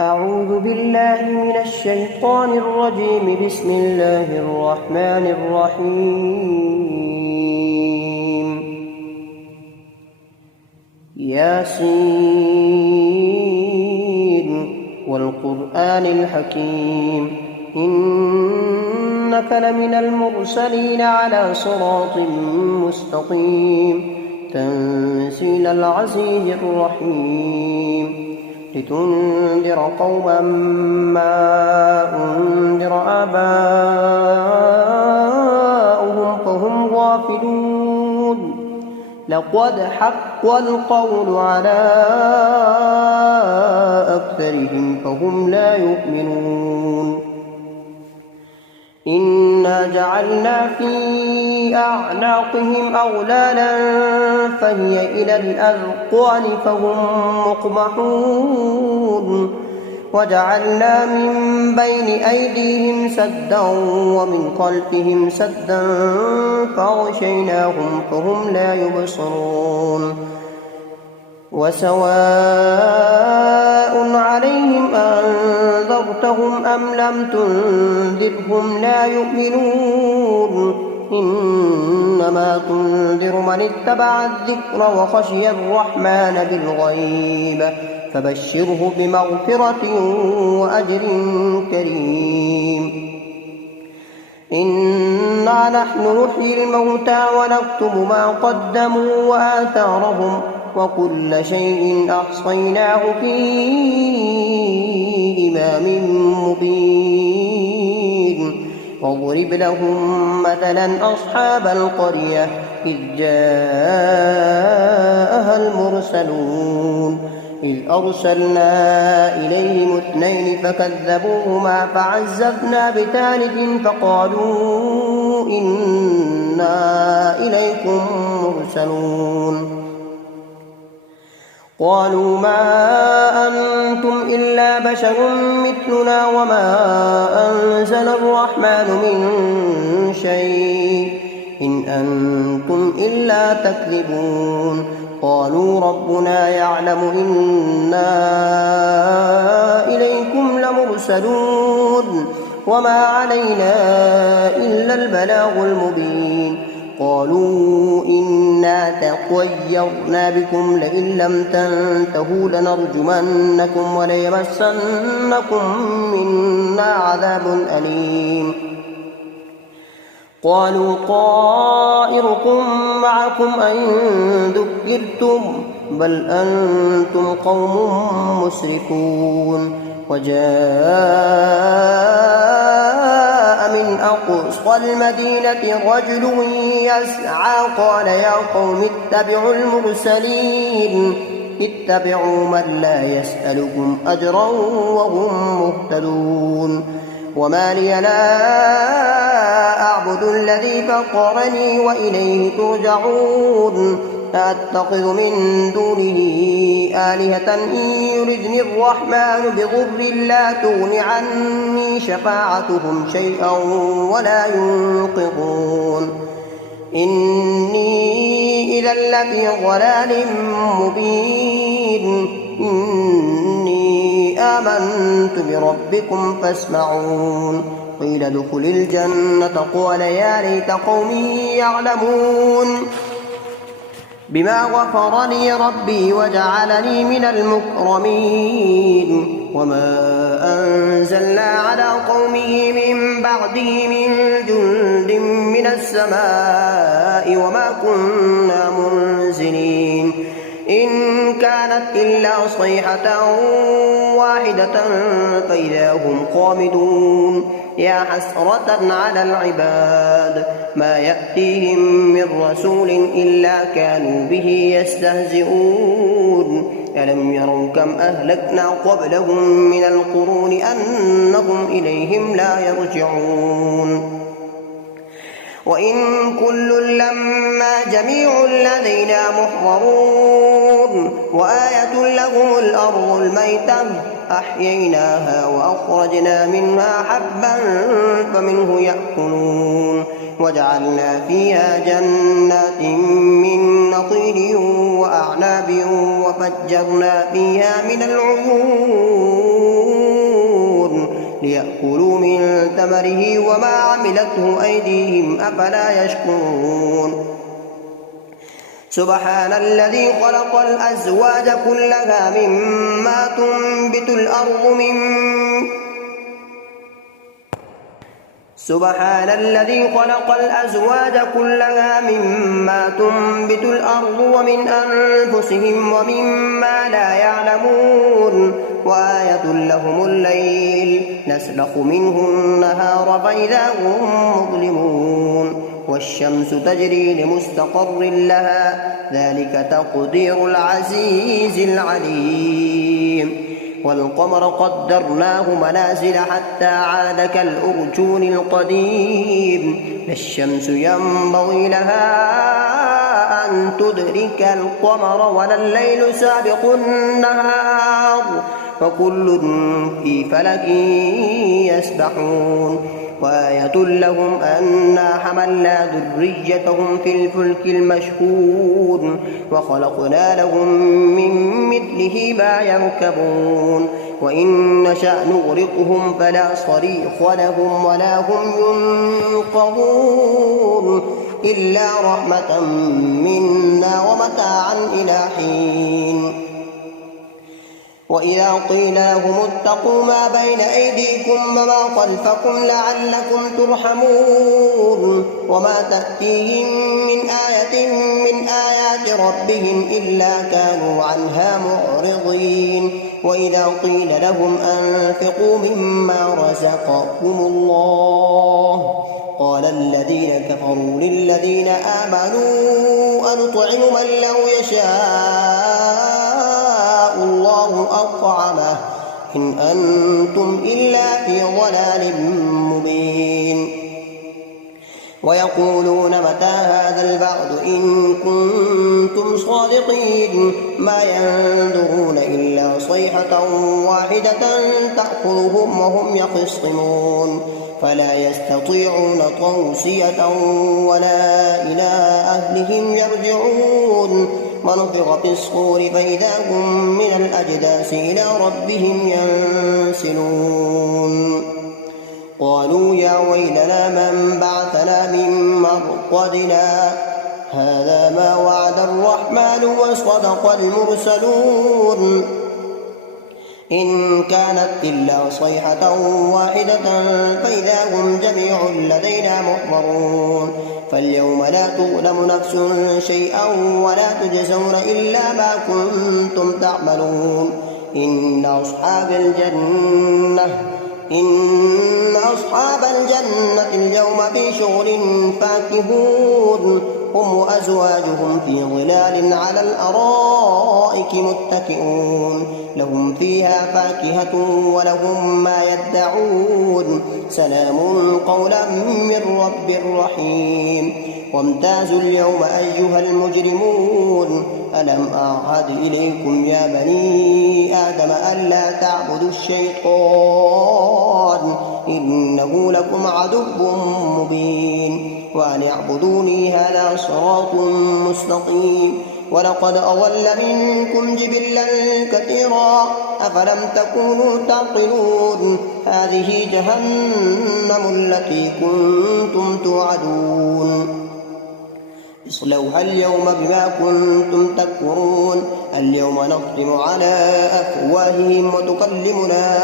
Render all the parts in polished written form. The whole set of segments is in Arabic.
أعوذ بالله من الشيطان الرجيم. بسم الله الرحمن الرحيم. ياسين والقرآن الحكيم إنك لمن المرسلين على صراط مستقيم تنزيل العزيز الرحيم لتنذر قوما ما أنذر آباؤهم فهم غافلون. لقد حق القول على أكثرهم فهم لا يؤمنون. إنا جعلنا في أعناقهم أغلالا فهي إلى الأذقان فهم مقمحون. وجعلنا من بين أيديهم سدا ومن خلفهم سدا فأغشيناهم فهم لا يبصرون. وسواء عليهم أنذرتهم أم لم تنذرهم لا يؤمنون. إنما تنذر من اتبع الذكر وخشي الرحمن بالغيب فبشره بمغفرة وأجر كريم. إنا نحن نحيي الموتى ونكتب ما قدموا وآثارهم وكل شيء أحصيناه في إمام مبين. واضرب لهم مثلا أصحاب القرية إذ جاءها المرسلون إذ أرسلنا إليهم 2 فكذبوهما فعززنا بثالث فقالوا إنا إليكم مرسلون. قالوا ما أنتم إلا بشر مثلنا وما أنزل الرحمن من شيء إن أنتم إلا تكذبون. قالوا ربنا يعلم إنا إليكم لمرسلون وما علينا إلا البلاغ المبين. قالوا إنا تطيرنا بكم لئن لم تنتهوا لنرجمنكم وليمسنكم منا عذاب أليم. قالوا طائركم معكم أئن ذكرتم بل أنتم قوم مسرفون. وجاء من أقصى المدينة رجل يسعى قال يا قوم اتبعوا المرسلين اتبعوا من لا يسألكم أجرا وهم مهتدون. وما لي لا أعبد الذي فطرني وإليه ترجعون. أتخذ من دونه آلهة إن يردني الرحمن بضر لا تغن عني شفاعتهم شيئا ولا ينقذون. إني إذا لفي ضلال مبين. إني آمنت بربكم فاسمعون. قيل ادخل الجنة قال يا ليت قومي يعلمون بما غفر لي ربي وجعلني من المكرمين. وما أنزلنا على قومه من بعده من جند من السماء وما كنا منزلين. إن كانت إلا صيحة واحدة فإذا هم خامدون. يا حسرة على العباد ما يأتيهم من رسول إلا كانوا به يستهزئون. ألم يروا كم أهلكنا قبلهم من القرون أنهم إليهم لا يرجعون. وإن كل لما جميع لدينا محضرون. وآية لهم الأرض الميتة أحييناها وأخرجنا منها حبا فمنه يأكلون. وجعلنا فيها جنات من نخيل وأعناب وفجرنا فيها من العيون ثمره وما عملته أيديهم أفلا يشكرون سبحان الذي خلق الأزواج كلها مما تنبت الأرض ومن أنفسهم ومما لا يعلمون وآية لهم الليل نسلخ منه النهار فإذا هم مظلمون والشمس تجري لمستقر لها ذلك تقدير العزيز العليم والقمر قدرناه منازل حتى عاد كالأرجون القديم لا الشمس ينبغي لها أن تدرك القمر ولا الليل سابق النهار وكل في فلك يسبحون وآية لهم أنا حملنا ذريتهم في الفلك المشحون وخلقنا لهم من مثله ما يركبون وإن نشأ نغرقهم فلا صريخ لهم ولا هم ينقذون إلا رحمة منا ومتاعا إلى حين وإذا قيل لهم اتقوا ما بين أيديكم وما خلفكم لعلكم ترحمون وما تأتيهم من آية من آيات ربهم إلا كانوا عنها معرضين وإذا قيل لهم أنفقوا مما رزقكم الله قال الذين كفروا للذين آمنوا أنطعم من لو يشاء الله أطعمه إن أنتم إلا في ضلال مبين ويقولون متى هذا البعد إن كنتم صادقين ما ينظرون إلا صيحة واحدة تأخذهم وهم يخصمون فلا يستطيعون توصية ولا إلى أهلهم يرجعون ونفخ في الصور فإذا هم من الأجداث إلى ربهم ينسلون قالوا يا ويلنا من بعثنا من مرقدنا هذا ما وعد الرحمن وصدق المرسلون إن كانت إلا صيحة واحدة فإذا هم جميع لدينا محضرون فاليوم لا تظلم نفس شيئا ولا تجزون إلا ما كنتم تعملون إن أصحاب الجنة اليوم في شغل فاكهون هم وأزواجهم في ظلال على الأرائك متكئون لهم فيها فاكهة ولهم ما يدعون سلام قولا من رب رحيم وامتازوا اليوم أيها المجرمون ألم أعهد إليكم يا بني آدم ألا تعبدوا الشيطان إنه لكم عدو مبين وأن اعبدوني هذا صراط مستقيم ولقد أضل منكم جبلا كثيرا أفلم تكونوا تعقلون هذه جهنم التي كنتم توعدون اصلوها اليوم بما كنتم تكفرون اليوم نختم على أفواههم وتكلمنا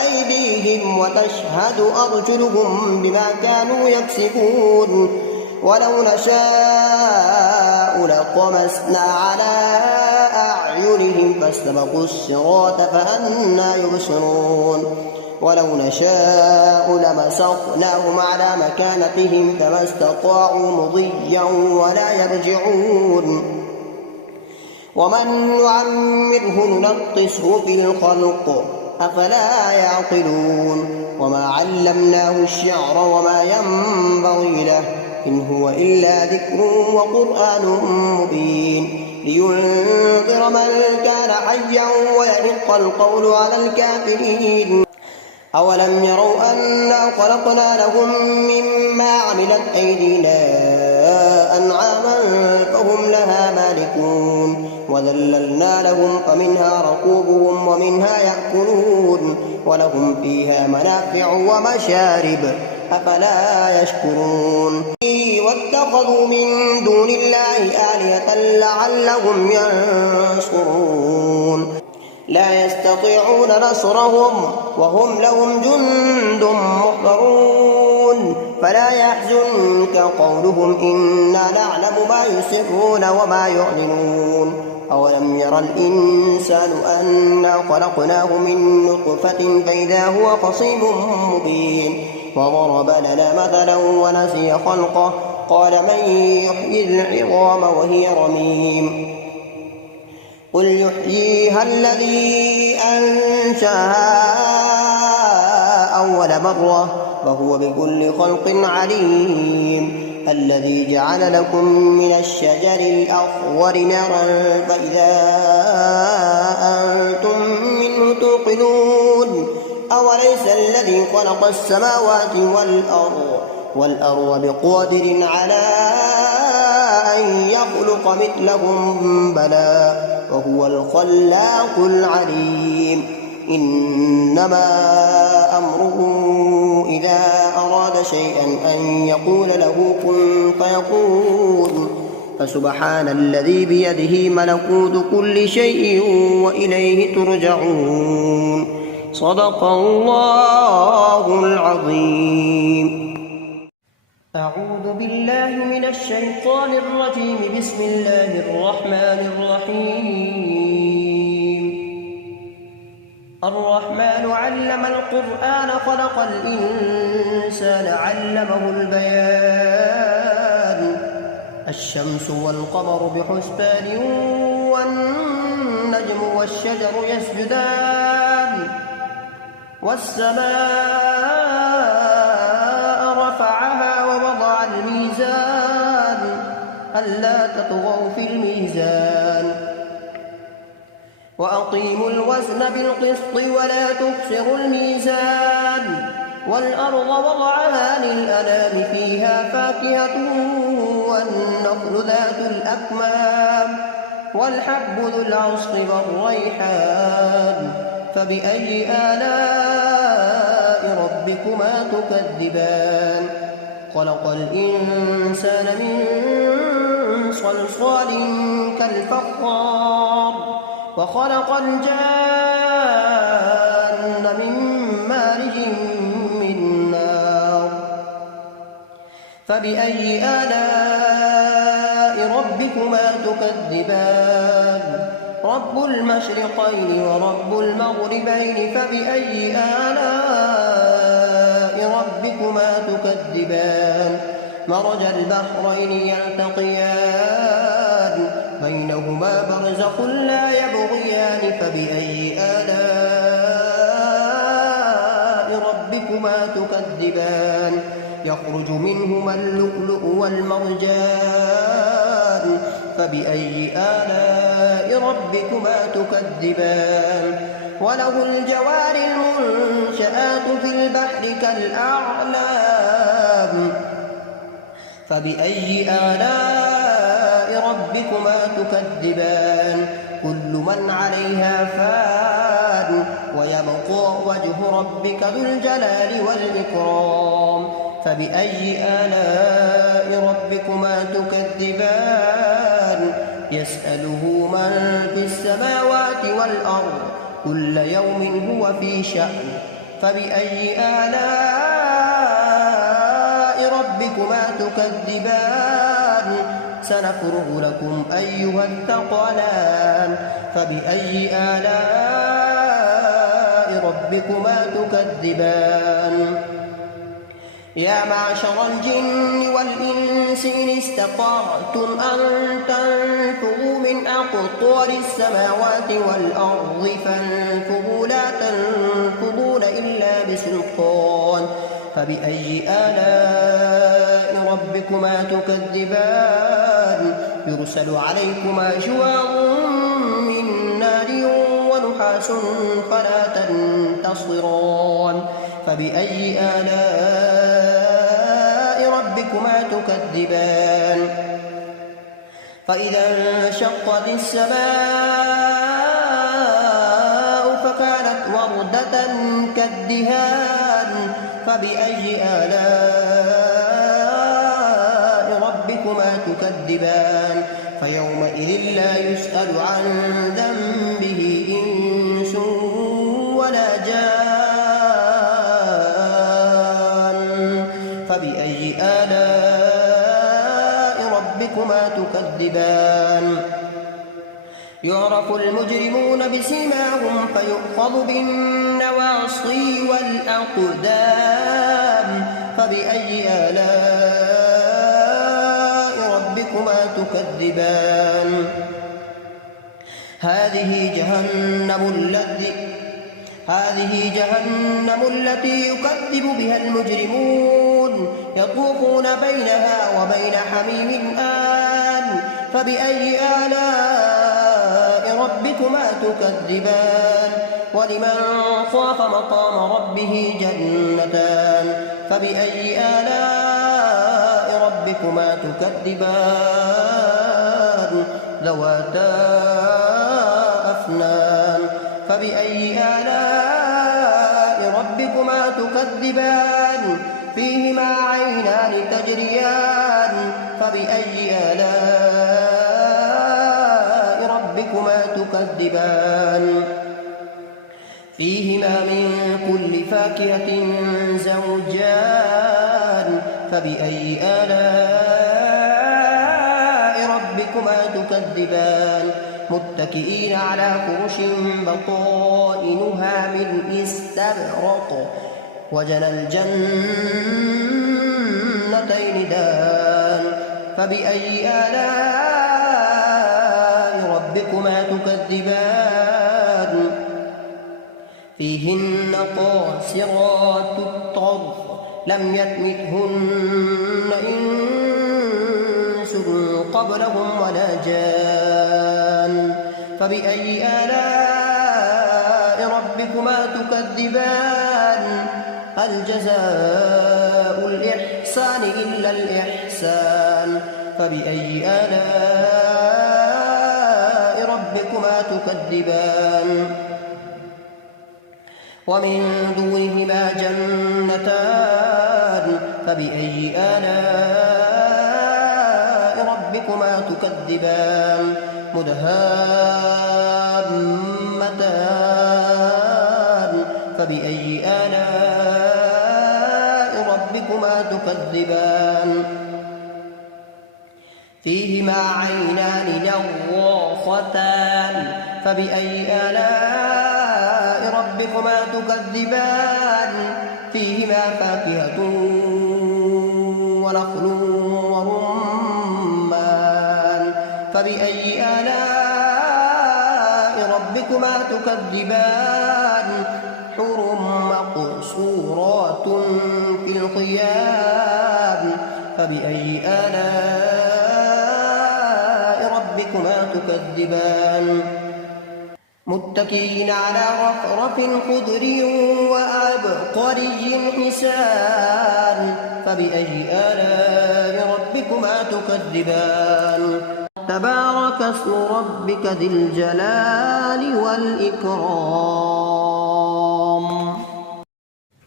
أيديهم وتشهد أرجلهم بما كانوا يكسبون ولو نشاء لطمسنا على أعينهم فاستبقوا الصراط فأنى يبصرون ولو نشاء لمسخناهم على مكانتهم فما استطاعوا مضيا ولا يرجعون ومن نعمره ننقصه في الخلق أفلا يعقلون وما علمناه الشعر وما ينبغي له إن هو إلا ذكر وقرآن مبين لينذر من كان حيا ويحق القول على الكافرين أولم يروا أنا خلقنا لهم مما عملت أيدينا أنعاما فهم لها مالكون وذللنا لهم فمنها ركوبهم ومنها يأكلون ولهم فيها منافع ومشارب أفلا يشكرون واتخذوا من دون الله آلهة لعلهم ينصرون لا يستطيعون نصرهم وهم لهم جند محضرون فلا يحزنك قولهم إنا نعلم ما يسرون وما يعلنون أولم ير الإنسان أنا خلقناه من نطفة فإذا هو خصيم مبين وضرب لنا مثلا ونسي خلقه قال من يحيي العظام وهي رميم قل يحييها الذي أنشأها أول مرة وهو بكل خلق عليم الذي جعل لكم من الشجر الأخضر نارا فإذا أنتم منه توقدون أوليس الذي خلق السماوات والأرض بقادر على أن يخلق مثلهم بلى وهو الخلاق العليم إنما أمره إذا أراد شيئا أن يقول له كن فيكون فسبحان الذي بيده ملكوت كل شيء وإليه ترجعون صدق الله العظيم. أعوذ بالله من الشيطان الرجيم بسم الله الرحمن الرحيم الرحمن علم القرآن خلق الإنسان علمه البيان الشمس والقمر بحسبان والنجم والشجر يسجدان والسماء رفعها ووضع الميزان ألا تطغوا في الميزان وأقيموا الوزن بالقسط ولا تخسروا الميزان والأرض وضعها للأنام فيها فاكهة والنخل ذات الأكمام والحب ذو العصف والريحان فبأي آلاء ربكما تكذبان خلق الإنسان من صلصال كالفخار وخلق الجان من مارج من نار فبأي آلاء ربكما تكذبان رب المشرقين ورب المغربين فبأي آلاء ربكما تكذبان مرج البحرين يلتقيان بينهما برزخ لا يبغيان فبأي آلاء ربكما تكذبان يخرج منهما اللؤلؤ والمرجان فبأي آلاء ربكما تكذبان وله الجوار المنشآت في البحر كالأعلام فبأي آلاء ربكما تكذبان كل من عليها فان ويبقى وجه ربك ذو الجلال والإكرام فبأي آلاء ربكما تكذبان يسأله من في السماوات والأرض كل يوم هو في شأن فبأي آلاء ربكما تكذبان سنفرغ لكم أيها الثقلان فبأي آلاء ربكما تكذبان يا معشر الجن والإنس إن استطعتم أن تنفذوا من أقطار السماوات والأرض فانفذوا لا تنفذون إلا بسلطان فبأي آلاء ربكما تكذبان يرسل عليكما شواظ من نار ونحاس فلا تنتصران فبأي آلاء ربكما تكذبان فإذا انشقت السماء فكانت وردة كالدهان فبأي آلاء ربكما تكذبان فيومئذ لا يسأل عن ذنبه إنس ولا جان فبأي آلاء ربكما تكذبان يعرف المجرمون بسيماهم فيؤخذ بالنواصي والأقدام فبأي آلاء ربكما تكذبان هذه جهنم التي يكذب بها المجرمون يطوفون بينها وبين حميم آن فبأي آلاء ربكما تكذبان ولمن خاف مقام ربه جنتان فبأي آلاء ربكما تكذبان ذواتا أفنان فبأي آلاء ربكما تكذبان فيهما عينان تجريان فبأي آلاء ربكما تكذبان فيهما من كل فاكهة زوجان فبأي آلاء ربكما تكذبان متكئين على فرش بطائنها من استبرق وجنى الجنتين دان فبأي آلاء ربكما تكذبان فيهن قاصرات الطرف لم يطمثهن إنس قبلهم ولا جان فبأي آلاء ربكما تكذبان هل جزاء الإحسان إلا الإحسان فبأي آلاء ربكما تكذبان ومن دونهما جنتان فبأي آلاء ربكما تكذبان مدهامتان فبأي آلاء ربكما تكذبان فيهما عينان نضاختان فبأي آلاء ربكما تكذبان فيهما فاكهة ونخل ورمان فبأي آلاء ربكما تكذبان حور مقصورات في الخيام فبأي آلاء ربكما تكذبان متكئين على رفرف خضر وعبقري حسان فبأي آلاء ربكما تكذبان تبارك اسم ربك ذي الجلال والإكرام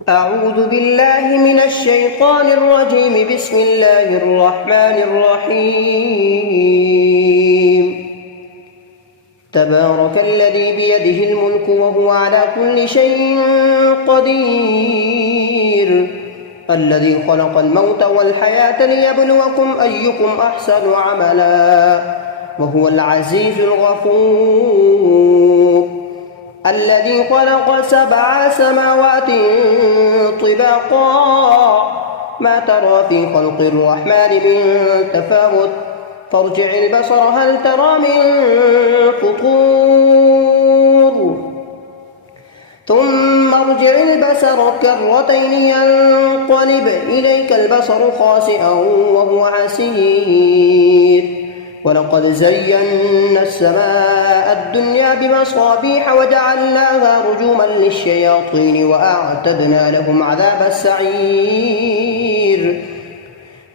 أعوذ بالله من الشيطان الرجيم بسم الله الرحمن الرحيم تبارك الذي بيده الملك وهو على كل شيء قدير الذي خلق الموت والحياة ليبلوكم أيكم أحسن عملا وهو العزيز الغفور الذي خلق 7 سماوات طباقا ما ترى في خلق الرحمن من تفاوت فارجع البصر هل ترى من فطور ثم ارجع البصر كرتين ينقلب إليك البصر خاسئا وهو حسير ولقد زينا السماء الدنيا بمصابيح وجعلناها رجوما للشياطين وأعتدنا لهم عذاب السعير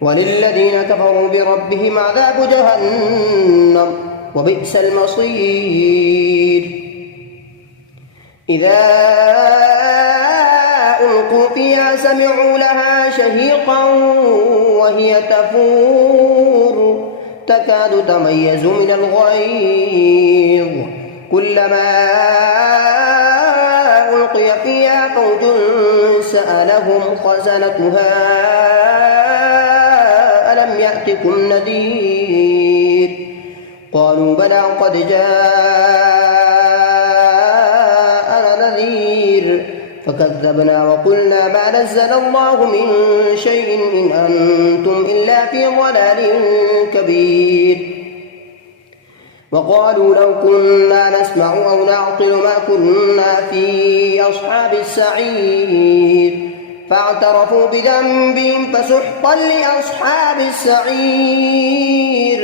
وللذين كفروا بربهم عذاب جهنم وبئس المصير إذا ألقوا فيها سمعوا لها شهيقا وهي تفور تكاد تميز من الغيظ كلما ألقي فيها فوج سألهم خزنتها ألم يأتكم نذير قالوا بلى قد جاءنا نذير فكذبنا وقلنا ما نزل الله من شيء إن أنتم إلا في ضلال كبير وقالوا لو كنا نسمع أو نعقل ما كنا في أصحاب السعير فاعترفوا بذنبهم فسحقا لأصحاب السعير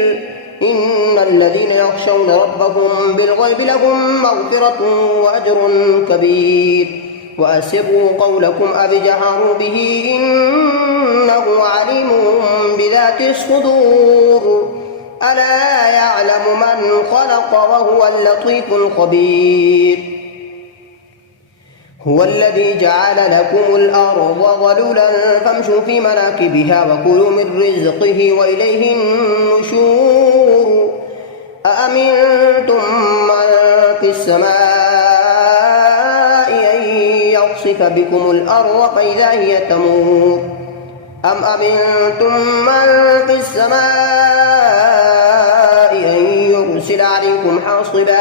إن الذين يخشون ربهم بالغيب لهم مغفرة وأجر كبير وأسروا قولكم أو اجهروا به إنه عليم بذات الصدور ألا يعلم من خلق وهو اللطيف الخبير هو الذي جعل لكم الأرض ظلولا فامشوا في مناكبها وكلوا من رزقه وإليه النشور أأمنتم من في السماء أن يخسف بكم الأرض فإذا هي تمور أم أمنتم من في السماء أن يرسل عليكم حاصبا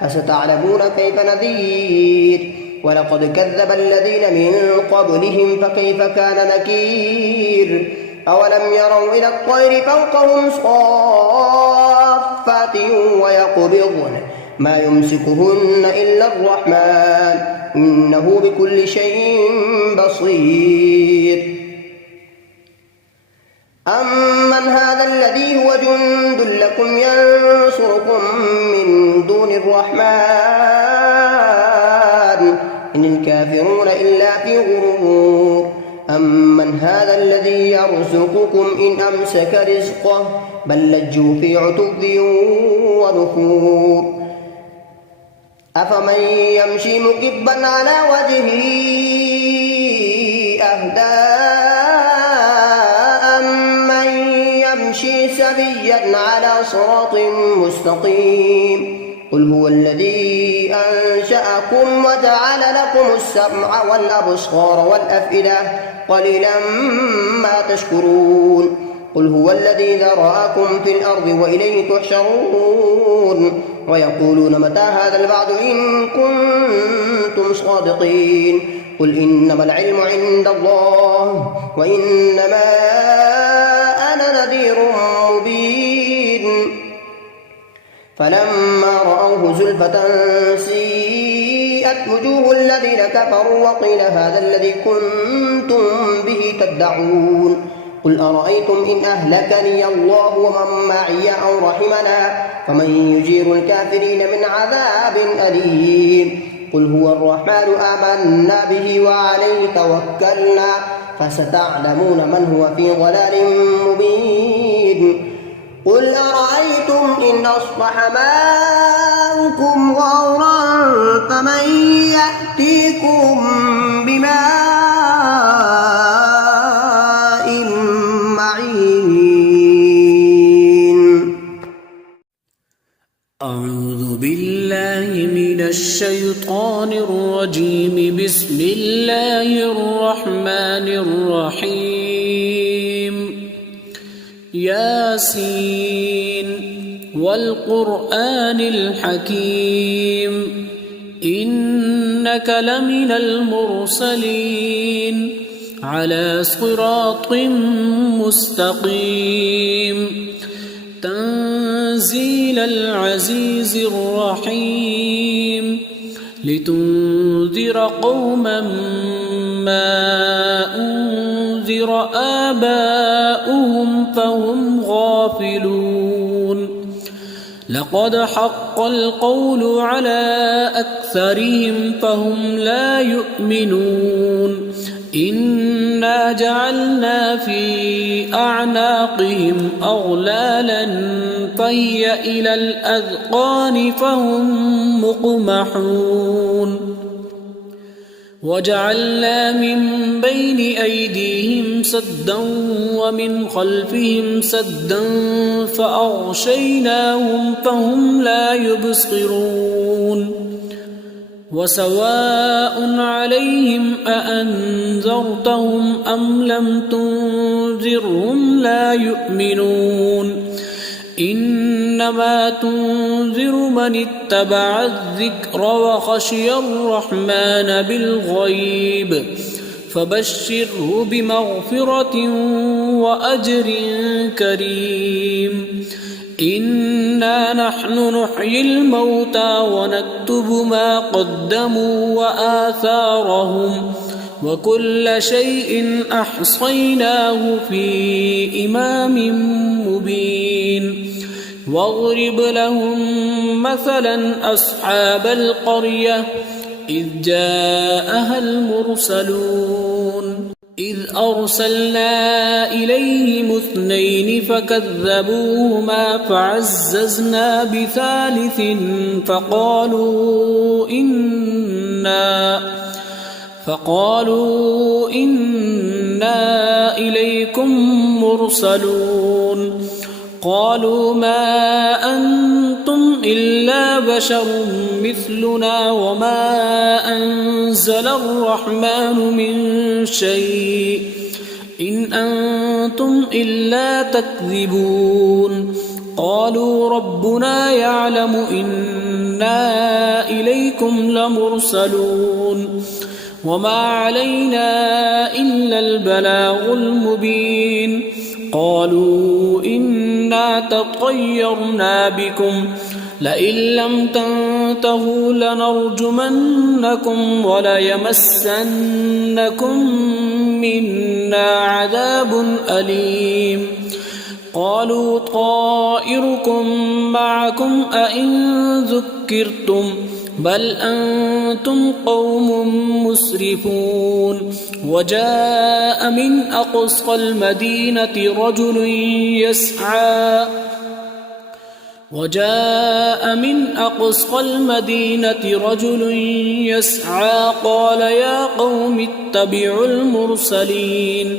فستعلمون كيف نذير ولقد كذب الذين من قبلهم فكيف كان نكير أولم يروا إلى الطير فوقهم صافات ويقبضن ما يمسكهن إلا الرحمن إنه بكل شيء بصير أمن هذا الذي هو جند لكم ينصركم من دون الرحمن إن الكافرون إلا في غرور أمن هذا الذي يرزقكم إن أمسك رزقه بل لجوا في عتب ونفور أفمن يمشي مكبا على وجهه أهدى أمن يمشي سويا على صراط مستقيم قل هو الذي أنشأكم وجعل لكم السمع والأبصار والأفئدة قليلا ما تشكرون قل هو الذي ذرأكم في الأرض وإليه تحشرون ويقولون متى هذا الوعد إن كنتم صادقين قل إنما العلم عند الله وإنما أنا نذير مبين فلما رأوه زلفة سيئت وجوه الذين كفروا وقيل هذا الذي كنتم به تدعون قل أرأيتم إن أهلكني الله ومن معي أو رحمنا فمن يجير الكافرين من عذاب أليم قل هو الرحمن آمنا به وعليه توكلنا فستعلمون من هو في ضلال مبين قل أرأيتم إن أصبح ماؤكم غورا فمن يأتيكم بماء معين أعوذ بالله من الشيطان الرجيم بسم الله الرحمن الرحيم ياسين والقرآن الحكيم إنك لمن المرسلين على صراط مستقيم تنزيل العزيز الرحيم لتنذر قوما ما أنذر آباؤهم فهم غافلون لقد حق القول على أكثرهم فهم لا يؤمنون إنا جعلنا في أعناقهم أغلالا فهي إلى الأذقان فهم مقمحون وجعلنا من بين أيديهم سدا ومن خلفهم سدا فأغشيناهم فهم لا يبصرون وسواء عليهم أأنذرتهم أم لم تنذرهم لا يؤمنون إنما تنذر من اتبع الذكر وخشي الرحمن بالغيب فبشره بمغفرة وأجر كريم إنا نحن نحيي الموتى ونكتب ما قدموا وآثارهم وكل شيء أحصيناه في إمام مبين واضرب لهم مثلا أصحاب القرية إذ جاءها المرسلون إذ أرسلنا إليهم 2 فكذبوهما فعززنا بثالث فقالوا إنا إليكم مرسلون قالوا ما أنتم إلا بشر مثلنا وما أنزل الرحمن من شيء إن أنتم إلا تكذبون قالوا ربنا يعلم إنا إليكم لمرسلون وما علينا إلا البلاغ المبين قالوا إنا تطيرنا بكم لئن لم تنتهوا لنرجمنكم وليمسنكم منا عذاب أليم قالوا طائركم معكم أئن ذكرتم بل أنتم قوم مسرفون وجاء من أقصى المدينة رجل يسعى قال يا قوم اتبعوا المرسلين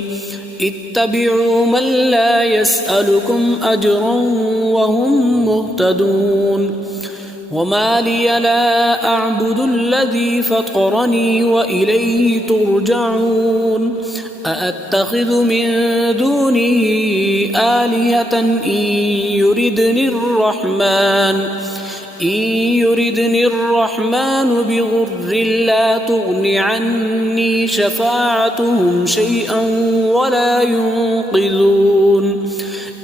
اتبعوا من لا يسألكم أجرا وهم مهتدون وما لي لا أعبد الذي فطرني وإليه ترجعون أأتخذ من دونه آلهة إن يردني الرحمن بضر لا تغن عني شفاعتهم شيئا ولا ينقذون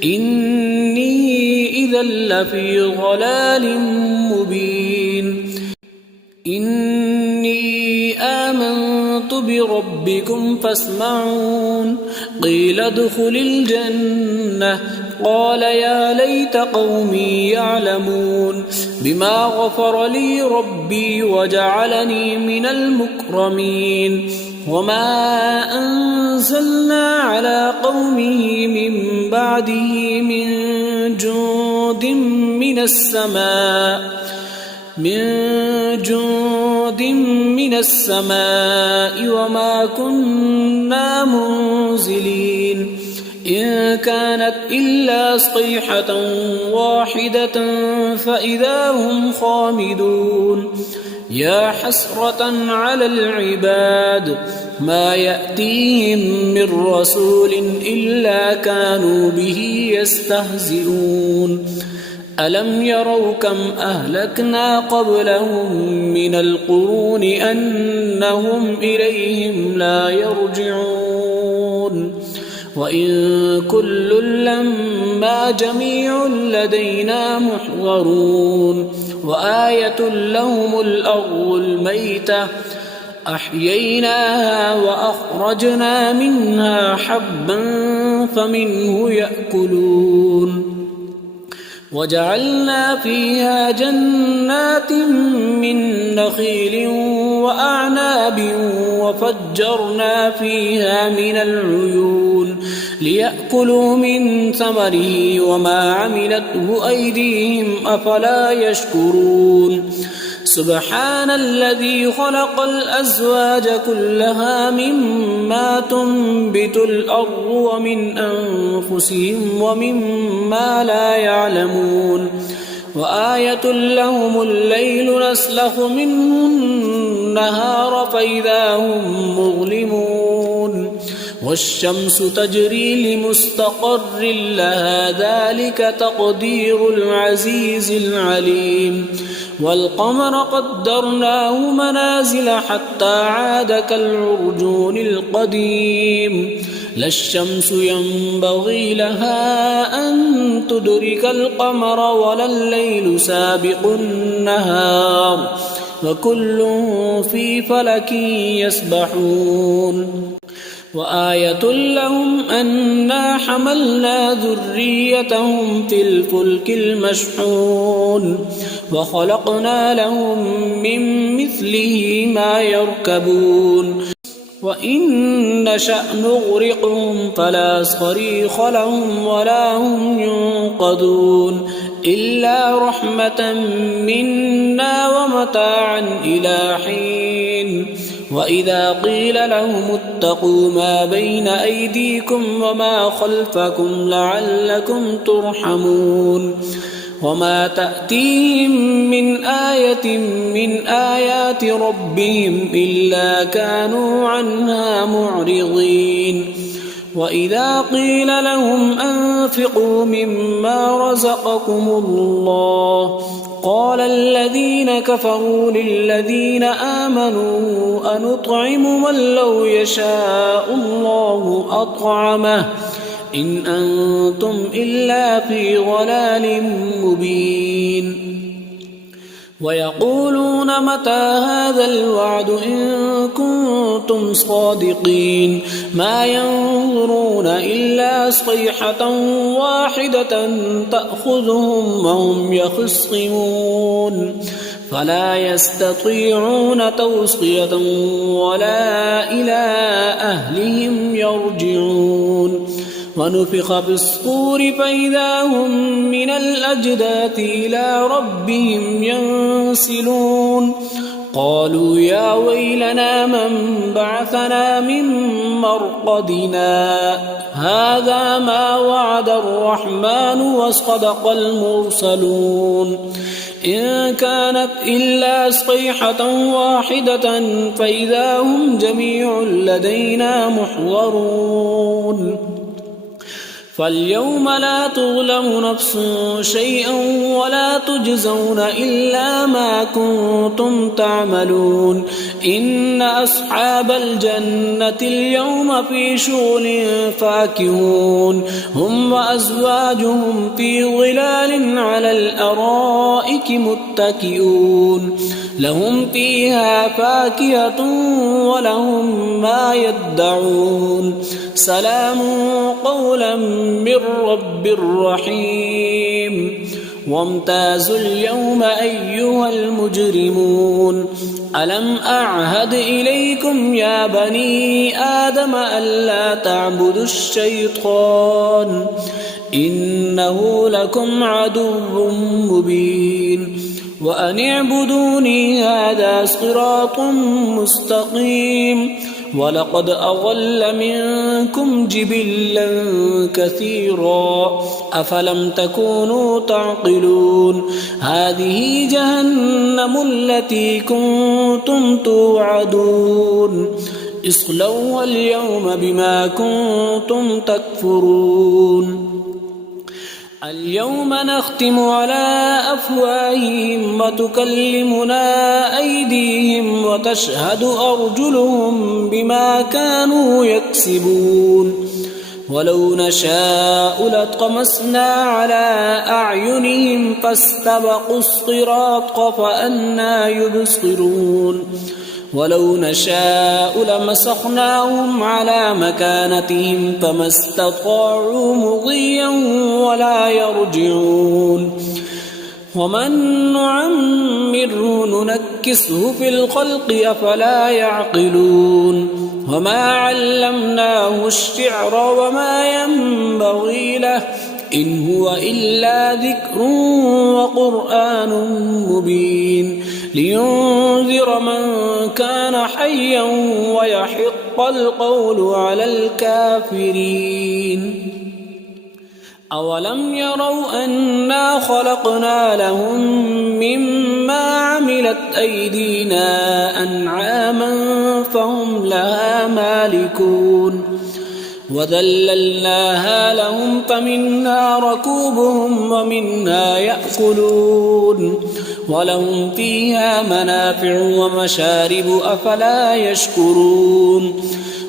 إني إذا لفي ضلال مبين إني آمنت بربكم فاسمعون قيل ادخل الجنة قال يا ليت قومي يعلمون بما غفر لي ربي وجعلني من المكرمين وما أنزلنا على قومه من بعده من جند من السماء وما كنا منزلين إن كانت إلا صيحة واحدة فإذا هم خامدون يا حسرة على العباد ما يأتيهم من رسول إلا كانوا به يستهزئون ألم يروا كم أهلكنا قبلهم من القرون أنهم إليهم لا يرجعون وإن كل لما جميع لدينا محضرون وآية لهم الأرض الميتة أحييناها وأخرجنا منها حبا فمنه يأكلون وجعلنا فيها جنات من نخيل وأعناب وفجرنا فيها من العيون ليأكلوا من ثمره وما عملته أيديهم أفلا يشكرون سبحان الذي خلق الأزواج كلها مما تنبت الأرض ومن أنفسهم ومما لا يعلمون وآية لهم الليل نسلخ منه النهار فإذا هم مظلمون والشمس تجري لمستقر لها ذلك تقدير العزيز العليم والقمر قدرناه منازل حتى عاد كالعرجون القديم لا الشمس ينبغي لها أن تدرك القمر ولا الليل سابق النهار وكل في فلك يسبحون وآية لهم أنا حملنا ذريتهم في الفلك المشحون وخلقنا لهم من مثله ما يركبون وإن نشأ نغرقهم فلا صريخ لهم ولا هم ينقذون إلا رحمة منا ومتاعا إلى حين وإذا قيل لهم اتقوا ما بين أيديكم وما خلفكم لعلكم ترحمون وما تأتيهم من آية من آيات ربهم إلا كانوا عنها معرضين وإذا قيل لهم أنفقوا مما رزقكم الله قال الذين كفروا للذين آمنوا أنطعم من لو يشاء الله أطعمه إن أنتم إلا في ضلال مبين ويقولون متى هذا الوعد إن كنتم صادقين ما ينظرون إلا صيحة واحدة تأخذهم وهم يخصمون فلا يستطيعون توصية ولا إلى أهلهم يرجعون ونفخ في الصور فإذا هم من الأجداث إلى ربهم ينسلون قالوا يا ويلنا من بعثنا من مرقدنا هذا ما وعد الرحمن وصدق المرسلون إن كانت إلا صيحة واحدة فإذا هم جميع لدينا محضرون فاليوم لا تظلم نفس شيئا ولا تجزون إلا ما كنتم تعملون إن أصحاب الجنة اليوم في شغل فاكهون هم وأزواجهم في ظلال على الأرائك متكئون لهم فيها فاكهة ولهم ما يدعون سلام قولا من رب رحيم وامتازوا اليوم أيها المجرمون ألم أعهد إليكم يا بني آدم ألا تعبدوا الشيطان إنه لكم عدو مبين وأن اعبدوني هذا صراط مستقيم ولقد أضل منكم جبلا كثيرا أفلم تكونوا تعقلون هذه جهنم التي كنتم توعدون اصلوها اليوم بما كنتم تكفرون اليوم نختم على أفواههم وتكلمنا أيديهم وتشهد أرجلهم بما كانوا يكسبون ولو نشاء لطمسنا على أعينهم فاستبقوا الصراط فأنى يبصرون ولو نشاء لمسخناهم على مكانتهم فما استطاعوا مضيا ولا يرجعون ومن نعمره ننكسه في الخلق أفلا يعقلون وما علمناه الشعر وما ينبغي له إن هو إلا ذكر وقرآن مبين لينذر من كان حيا ويحق القول على الكافرين. أولم يروا أنا خلقنا لهم مما عملت أيدينا أنعاما فهم لها مالكون وذللناها لهم فمنها ركوبهم ومنها يأكلون ولهم فيها منافع ومشارب أفلا يشكرون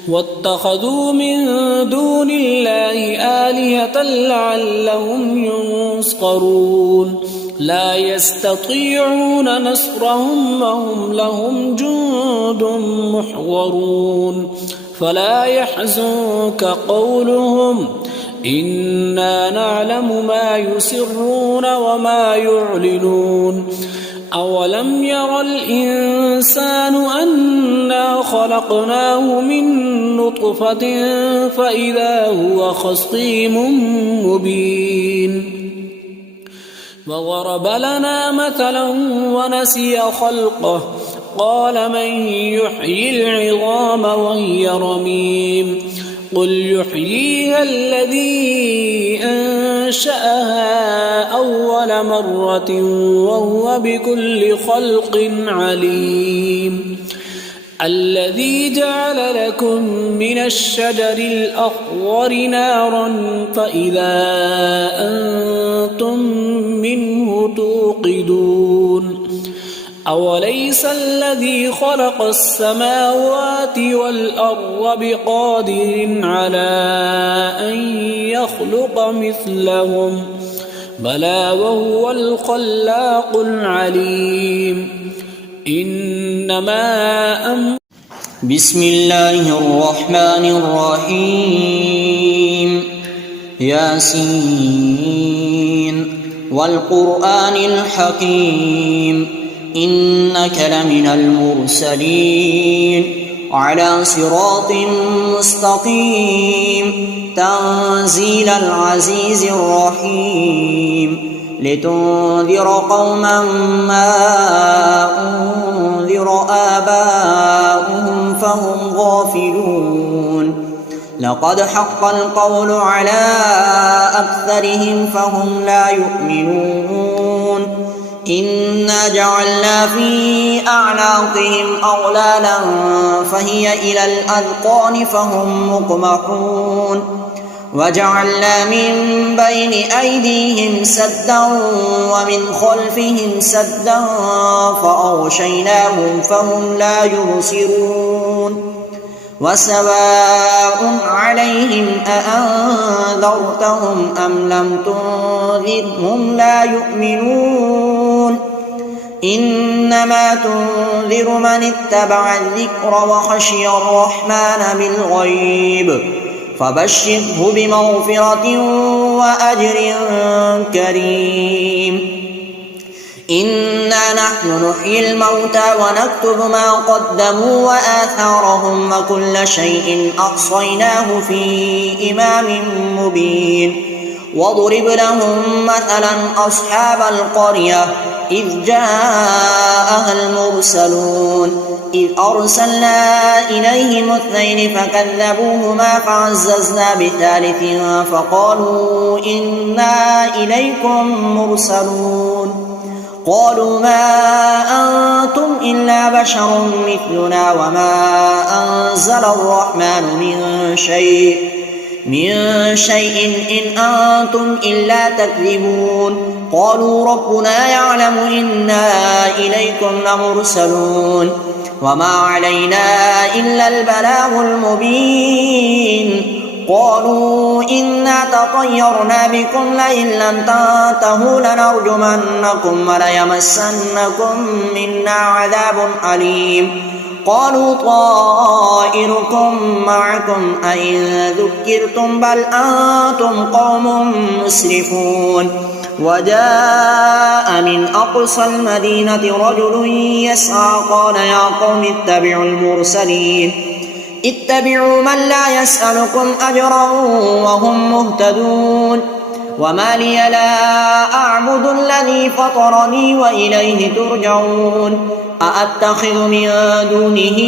واتخذوا من دون الله آلهة لعلهم ينصرون لا يستطيعون نصرهم وهم لهم جند محضرون فلا يحزنك قولهم إنا نعلم ما يسرون وما يعلنون أولم ير الإنسان أنا خلقناه من نطفة فإذا هو خصيم مبين وضرب لنا مثلا ونسي خلقه قال من يحيي العظام وهي رميم قل يحييها الذي أنشأها أول مرة وهو بكل خلق عليم الذي جعل لكم من الشجر الأخضر نارا فإذا أنتم منه توقدون أوليس الذي خلق السماوات والأرض بقادر على أن يخلق مثلهم بلى وهو الخلاق العليم إنما بسم الله الرحمن الرحيم ياسين والقرآن الحكيم إنك لمن المرسلين على صراط مستقيم تنزيل العزيز الرحيم لتنذر قوما ما أنذر آباؤهم فهم غافلون لقد حق القول على أكثرهم فهم لا يؤمنون إنا جعلنا في أعناقهم أغلالا فهي إلى الأذقان فهم مقمحون وجعلنا من بين أيديهم سدا ومن خلفهم سدا فأغشيناهم فهم لا يبصرون وسواء عليهم أأنذرتهم أم لم تنذرهم لا يؤمنون إنما تنذر من اتبع الذكر وخشي الرحمن بالغيب فبشره بمغفرة وأجر كريم إنا نحن نحيي الموتى ونكتب ما قدموا وآثارهم وكل شيء أحصيناه في إمام مبين واضرب لهم مثلا أصحاب القرية إذ جاءها المرسلون إذ أرسلنا إليهم اثنين فكذبوهما فعززنا بثالث فقالوا إنا إليكم مرسلون قالوا ما أنتم إلا بشر مثلنا وما أنزل الرحمن من شيء إن أنتم إلا تكذبون قالوا ربنا يعلم إنا إليكم لمرسلون وما علينا إلا البلاغ المبين قالوا إنا تطيرنا بكم لئن لم تنتهوا لنرجمنكم وليمسنكم منا عذاب أليم قالوا طائركم معكم أئن ذكرتم بل أنتم قوم مسرفون وجاء من أقصى المدينة رجل يسعى قال يا قوم اتبعوا المرسلين اتبعوا من لا يسألكم أجرا وهم مهتدون وما لي لا أعبد الذي فطرني وإليه ترجعون أأتخذ من دونه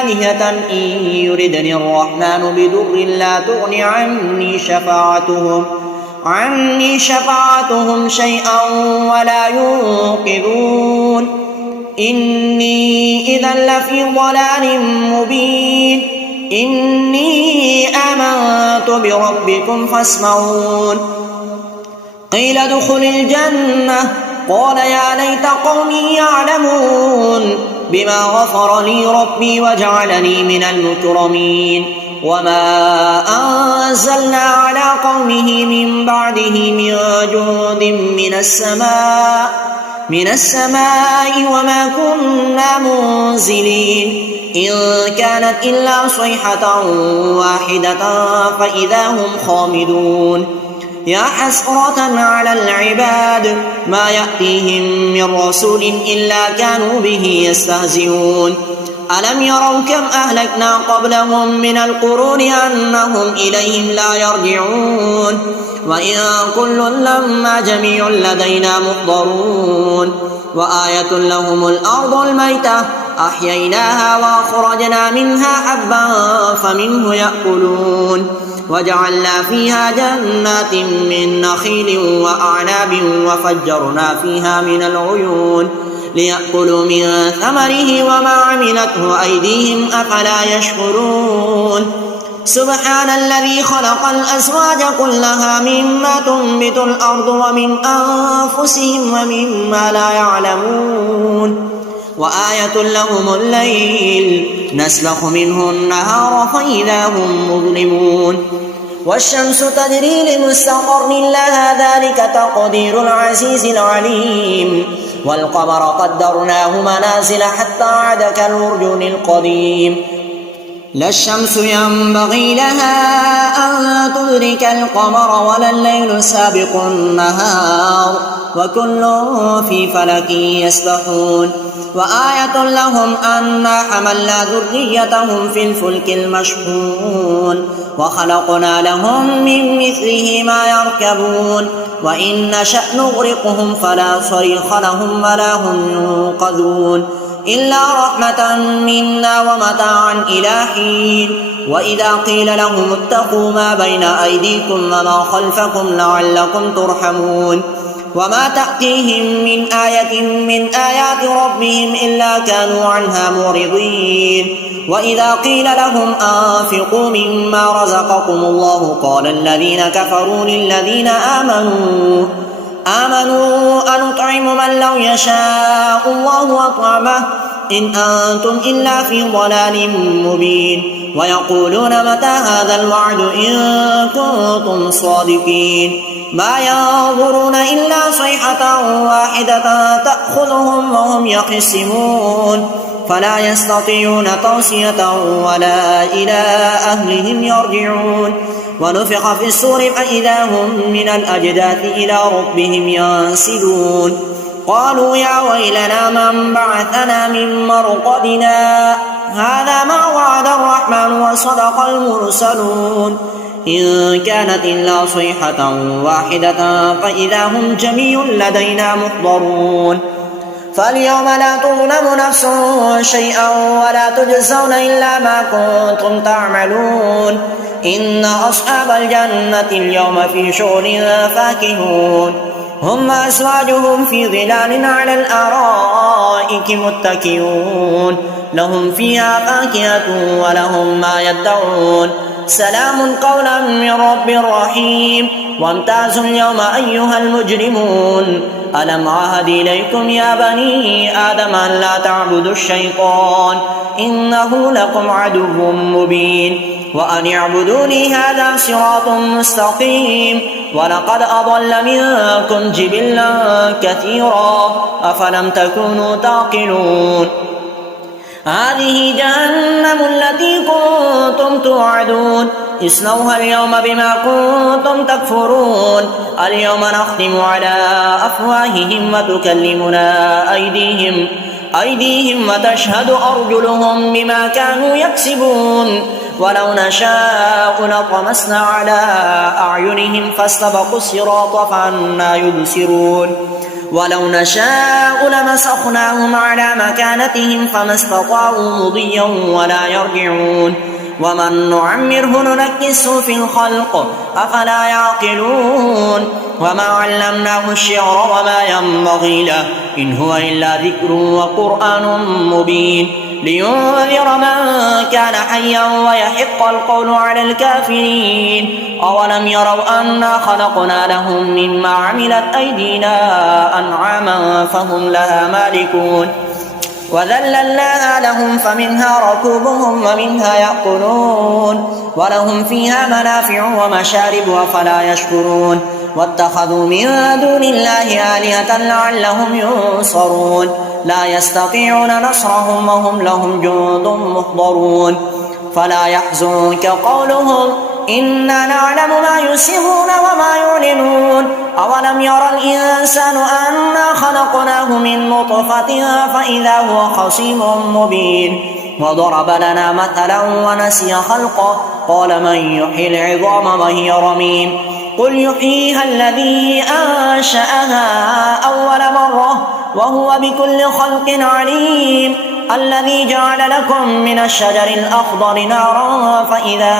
آلهة إن يردني الرحمن بضر لا تغن عني شفاعتهم شيئا ولا ينقذون إني إذا لفي ضلال مبين إني آمنت بربكم فاسمعون قيل ادخل الجنة قال يا ليت قومي يعلمون بما غفر لي ربي وجعلني من المكرمين وما أنزلنا على قومه من بعده من جند من السماء وما كنا منزلين إن كانت إلا صيحة واحدة فإذا هم خامدون يا حسرة على العباد ما يأتيهم من رسول إلا كانوا به يستهزئون ألم يروا كم أهلكنا قبلهم من القرون أنهم إليهم لا يرجعون وإن كل لما جميع لدينا محضرون وآية لهم الأرض الميتة أحييناها وأخرجنا منها حبا فمنه يأكلون وجعلنا فيها جنات من نخيل وأعناب وفجرنا فيها من العيون ليأكلوا من ثمره وما عملته أيديهم أفلا يشكرون سبحان الذي خلق الأزواج كلها مما تنبت الأرض ومن أنفسهم ومما لا يعلمون وآية لهم الليل نسلخ منه النهار فإذا هم مظلمون والشمس تجري لمستقر لها ذلك تقدير العزيز العليم والقمر قدرناه منازل حتى عاد كالعرجون القديم لا الشمس ينبغي لها أن تدرك القمر ولا الليل سابق النهار وكل في فلك يسبحون وآية لهم أنا حملنا ذريتهم في الفلك المشحون وخلقنا لهم من مثله ما يركبون وإن نشأ نغرقهم فلا صريخ لهم ولا هم ينقذون إلا رحمة منا ومتاعا إلى حين وإذا قيل لهم اتقوا ما بين أيديكم وما خلفكم لعلكم ترحمون وما تأتيهم من آية من آيات ربهم إلا كانوا عنها معرضين وإذا قيل لهم أنفقوا مما رزقكم الله قال الذين كفروا للذين آمنوا أنطعم من لو يشاء الله أطعمه إن أنتم إلا في ضلال مبين ويقولون متى هذا الوعد إن كنتم صادقين ما ينظرون إلا صيحة واحدة تأخذهم وهم يخصمون فلا يستطيعون توصية ولا إلى أهلهم يرجعون ونفخ في الصور فإذا هم من الأجداث إلى ربهم ينسلون قالوا يا ويلنا من بعثنا من مرقدنا هذا ما وعد الرحمن وصدق المرسلون إن كانت إلا صيحة واحدة فإذا هم جميع لدينا محضرون فاليوم لا تظلم نفس شيئا ولا تجزون إلا ما كنتم تعملون إن أصحاب الجنة اليوم في شغل فاكهون هم أزواجهم في ظلال على الأرائك متكئون لهم فيها فاكهة ولهم ما يدعون سلام قولا من رب رحيم وامتازوا اليوم أيها المجرمون ألم عهد إليكم يا بني آدم أن لا تعبدوا الشيطان إنه لكم عدو مبين وأن اعبدوني هذا صراط مستقيم ولقد أضل منكم جبلا كثيرا أفلم تكونوا تعقلون هذه جهنم التي كنتم توعدون اصلوها اليوم بما كنتم تكفرون اليوم نختم على أفواههم وتكلمنا أيديهم أيديهم وتشهد أرجلهم بما كانوا يكسبون ولو نشاء لطمسنا على أعينهم فاستبقوا الصراط فأنى يبصرون ولو نشاء لمسخناهم على مكانتهم فما استطاعوا مضيا ولا يرجعون ومن نعمره ننكسه في الخلق أفلا يعقلون وما علمناه الشعر وما ينبغي له إن هو إلا ذكر وقرآن مبين لينذر من كان حيا ويحق القول على الكافرين أولم يروا أنا خلقنا لهم مما عملت أيدينا أنعاما فهم لها مالكون وذللناها لهم فمنها ركوبهم ومنها يأكلون ولهم فيها منافع ومشارب أفلا يشكرون واتخذوا من دون الله آلهة لعلهم ينصرون لا يستطيعون نصرهم وهم لهم جند محضرون فلا يحزنك قولهم إنا نعلم ما يسرون وما يعلنون أولم يرى الإنسان أنا خلقناه من نطفة فإذا هو خصيم مبين وضرب لنا مثلا ونسي خلقه قال من يحيي العظام وهي رميم قل يحييها الذي أنشأها أول مرة وهو بكل خلق عليم الذي جعل لكم من الشجر الأخضر نارا فإذا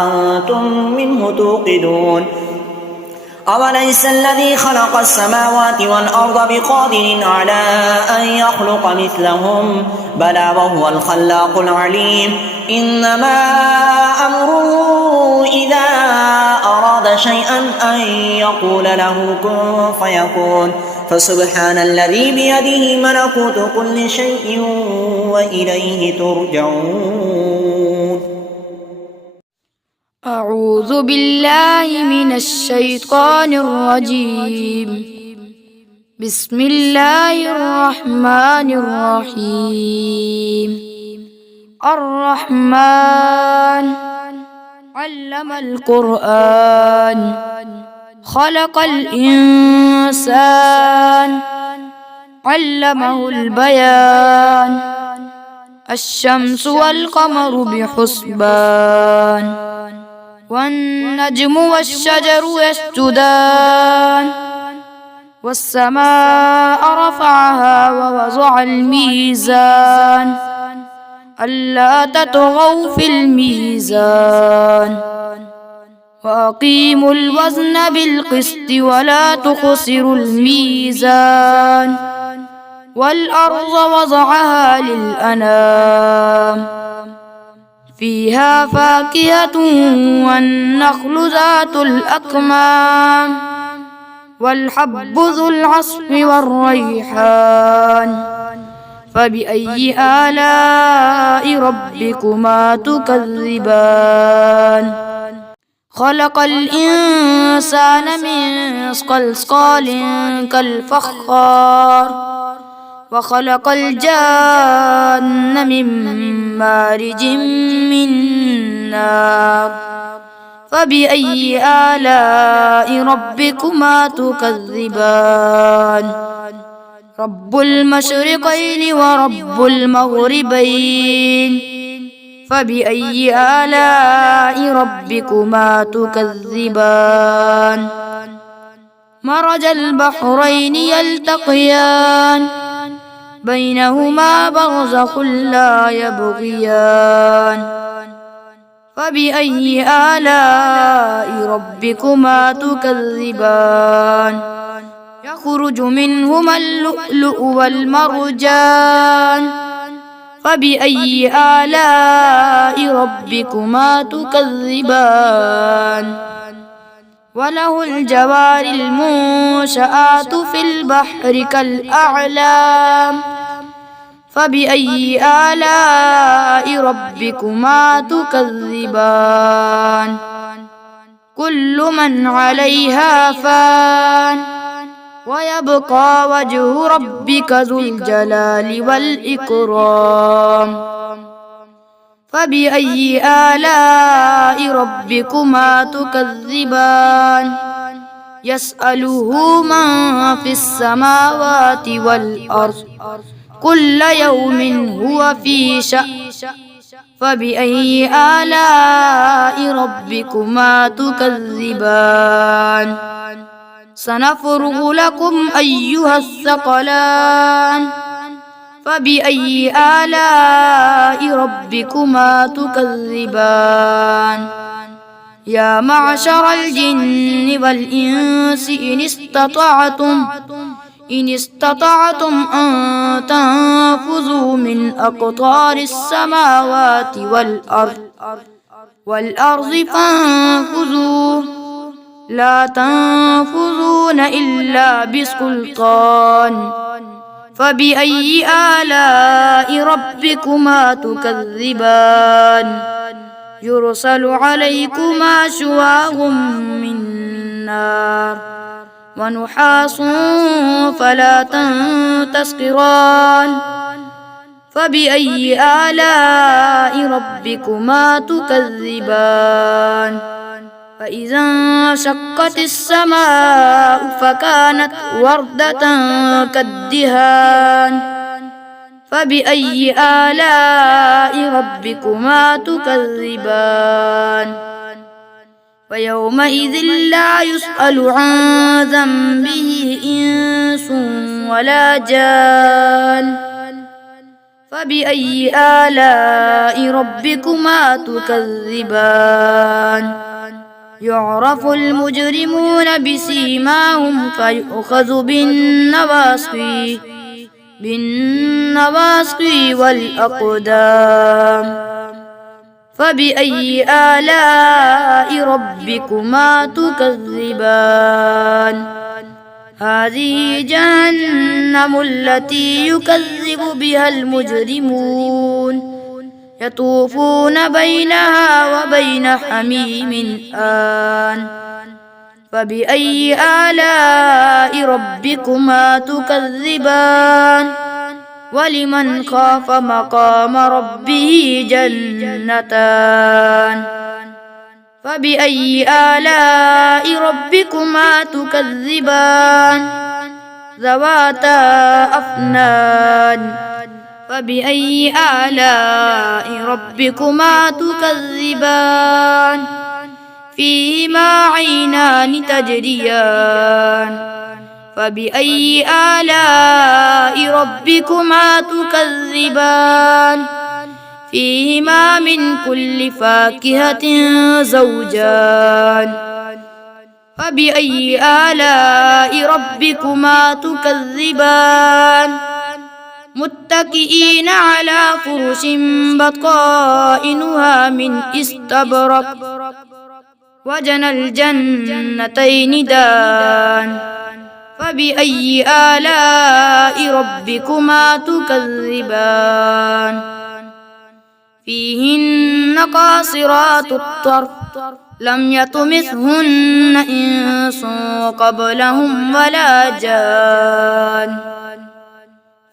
أنتم منه توقدون أوليس الذي خلق السماوات والأرض بقادر على أن يخلق مثلهم بلى وهو الخلاق العليم إنما أمره إذا أراد شيئا أن يقول له كن فيكون فسبحان الذي بيده ملكوت كل شيء وإليه ترجعون. أعوذ بالله من الشيطان الرجيم. بسم الله الرحمن الرحيم. الرحمن علم القرآن خلق الإنسان علمه البيان الشمس والقمر بحسبان والنجم والشجر يسجدان والسماء رفعها ووضع الميزان ألا تطغوا في الميزان وأقيموا الوزن بالقسط ولا تخسروا الميزان والأرض وضعها للأنام فيها فاكهة والنخل ذات الأكمام والحب ذو العصف والريحان فبأي آلاء ربكما تكذبان خلق الإنسان من صلصال كالفخار وخلق الجان من مارج من نار فبأي آلاء ربكما تكذبان رب المشرقين ورب المغربين فبأي آلاء ربكما تكذبان مرج البحرين يلتقيان بينهما برزخ لا يبغيان فبأي آلاء ربكما تكذبان يخرج منهما اللؤلؤ والمرجان فبأي آلاء ربكما تكذبان وله الجوار المنشآت في البحر كالأعلام فبأي آلاء ربكما تكذبان كل من عليها فان ويبقى وجه ربك ذو الجلال والإكرام فبأي آلاء ربكما تكذبان يسأله من في السماوات والأرض كل يوم هو في شأن فبأي آلاء ربكما تكذبان سنفرغ لكم أيها الثقلان فبأي آلاء ربكما تكذبان يا معشر الجن والإنس إن استطعتم أن تنفذوا من أقطار السماوات والأرض فانفذوا لا تنفذون إلا بسلطان فبأي آلاء ربكما تكذبان يرسل عليكما شواظ من نار ونحاس فلا تنتصران فبأي آلاء ربكما تكذبان فإذا انشقت السماء فكانت وردة كالدهان فبأي آلاء ربكما تكذبان ويومئذ لا يسأل عن ذنبه إنس ولا جان فبأي آلاء ربكما تكذبان يعرف المجرمون بسيماهم فيؤخذ بالنواصي والأقدام فبأي آلاء ربكما تكذبان هذه جهنم التي يكذب بها المجرمون يطوفون بينها وبين حميم آن فبأي آلاء ربكما تكذبان ولمن خاف مقام ربه جنتان فبأي آلاء ربكما تكذبان ذواتا أفنان فبأي آلاء ربكما تكذبان فيهما عينان تجريان فبأي آلاء ربكما تكذبان فيهما من كل فاكهة زوجان فبأي آلاء ربكما تكذبان متكئين على فرش بطائنها من استبرق وجنى الجنتين دان فبأي آلاء ربكما تكذبان فيهن قاصرات الطرف لم يطمثهن إنس قبلهم ولا جان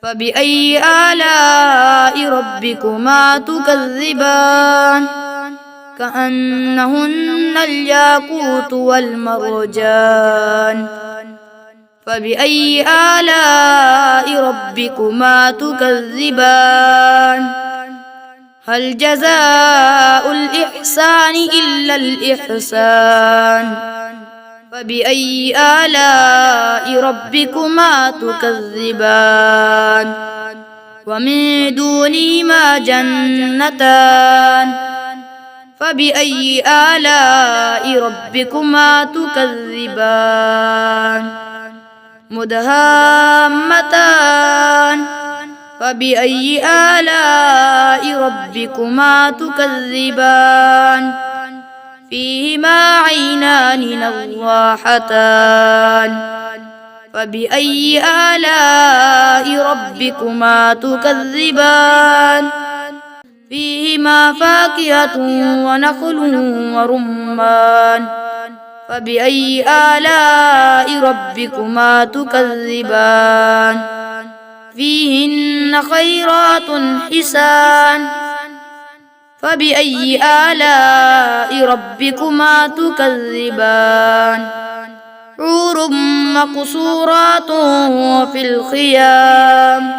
فبأي آلاء ربكما تكذبان كأنهن الياقوت والمرجان فبأي آلاء ربكما تكذبان هل جزاء الإحسان إلا الإحسان فبأي آلاء ربكما تكذبان ومن دونهما جنتان فبأي آلاء ربكما تكذبان مدهامتان فبأي آلاء ربكما تكذبان فيهما عينان نضاحتان فبأي آلاء ربكما تكذبان فيهما فاكهة ونخل ورمان فبأي آلاء ربكما تكذبان فيهن خيرات حسان فبأي آلاء ربكما تكذبان حور مقصورات في الخيام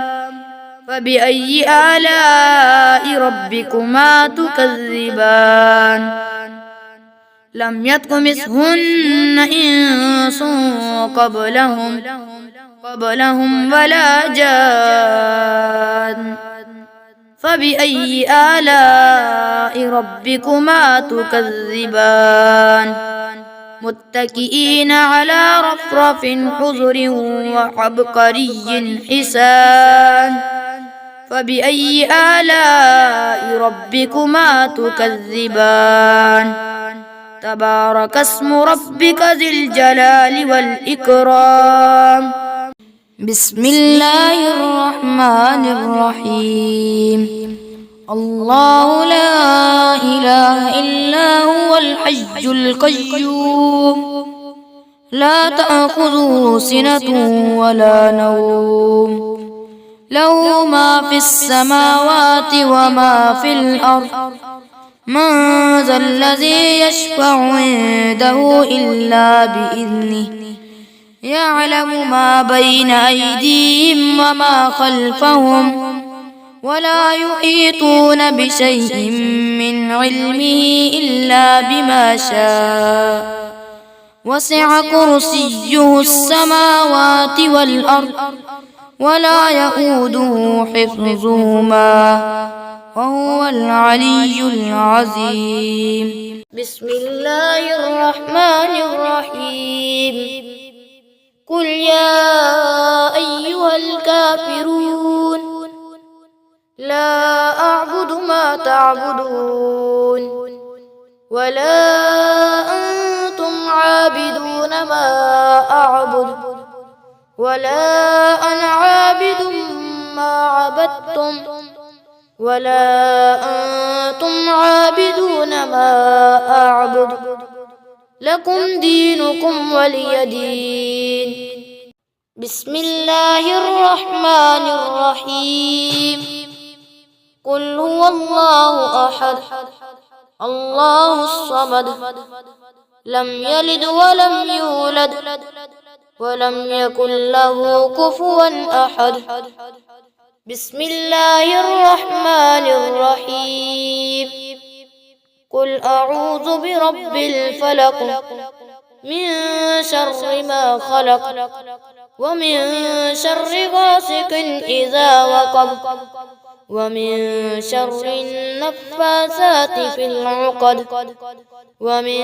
فبأي آلاء ربكما تكذبان لم يطمثهن إنس قبلهم ولا جان فبأي آلاء ربكما تكذبان متكئين على رفرف خضر وعبقري حسان فبأي آلاء ربكما تكذبان تبارك اسم ربك ذي الجلال والإكرام بسم الله الرحمن الرحيم الله لا إله إلا هو الحي القيوم لا تأخذه سنة ولا نوم له ما في السماوات وما في الأرض من ذا الذي يشفع عنده إلا بإذنه يعلم ما بين أيديهم وما خلفهم ولا يحيطون بشيء من علمه إلا بما شاء وسع كرسيه السماوات والأرض ولا يئوده حفظهما وهو العلي العظيم بسم الله الرحمن الرحيم قل يا أيها الكافرون لا أعبد ما تعبدون ولا أنتم عابدون ما أعبد ولا أنا عابد ما عبدتم ولا أنتم عابدون ما أعبد لكم دينكم ولي دين بسم الله الرحمن الرحيم قل هو الله أحد الله الصمد لم يلد ولم يولد ولم يكن له كفوا أحد بسم الله الرحمن الرحيم قل أعوذ برب الفلق من شر ما خلق ومن شر غاسق إذا وقب ومن شر النفاثات في العقد ومن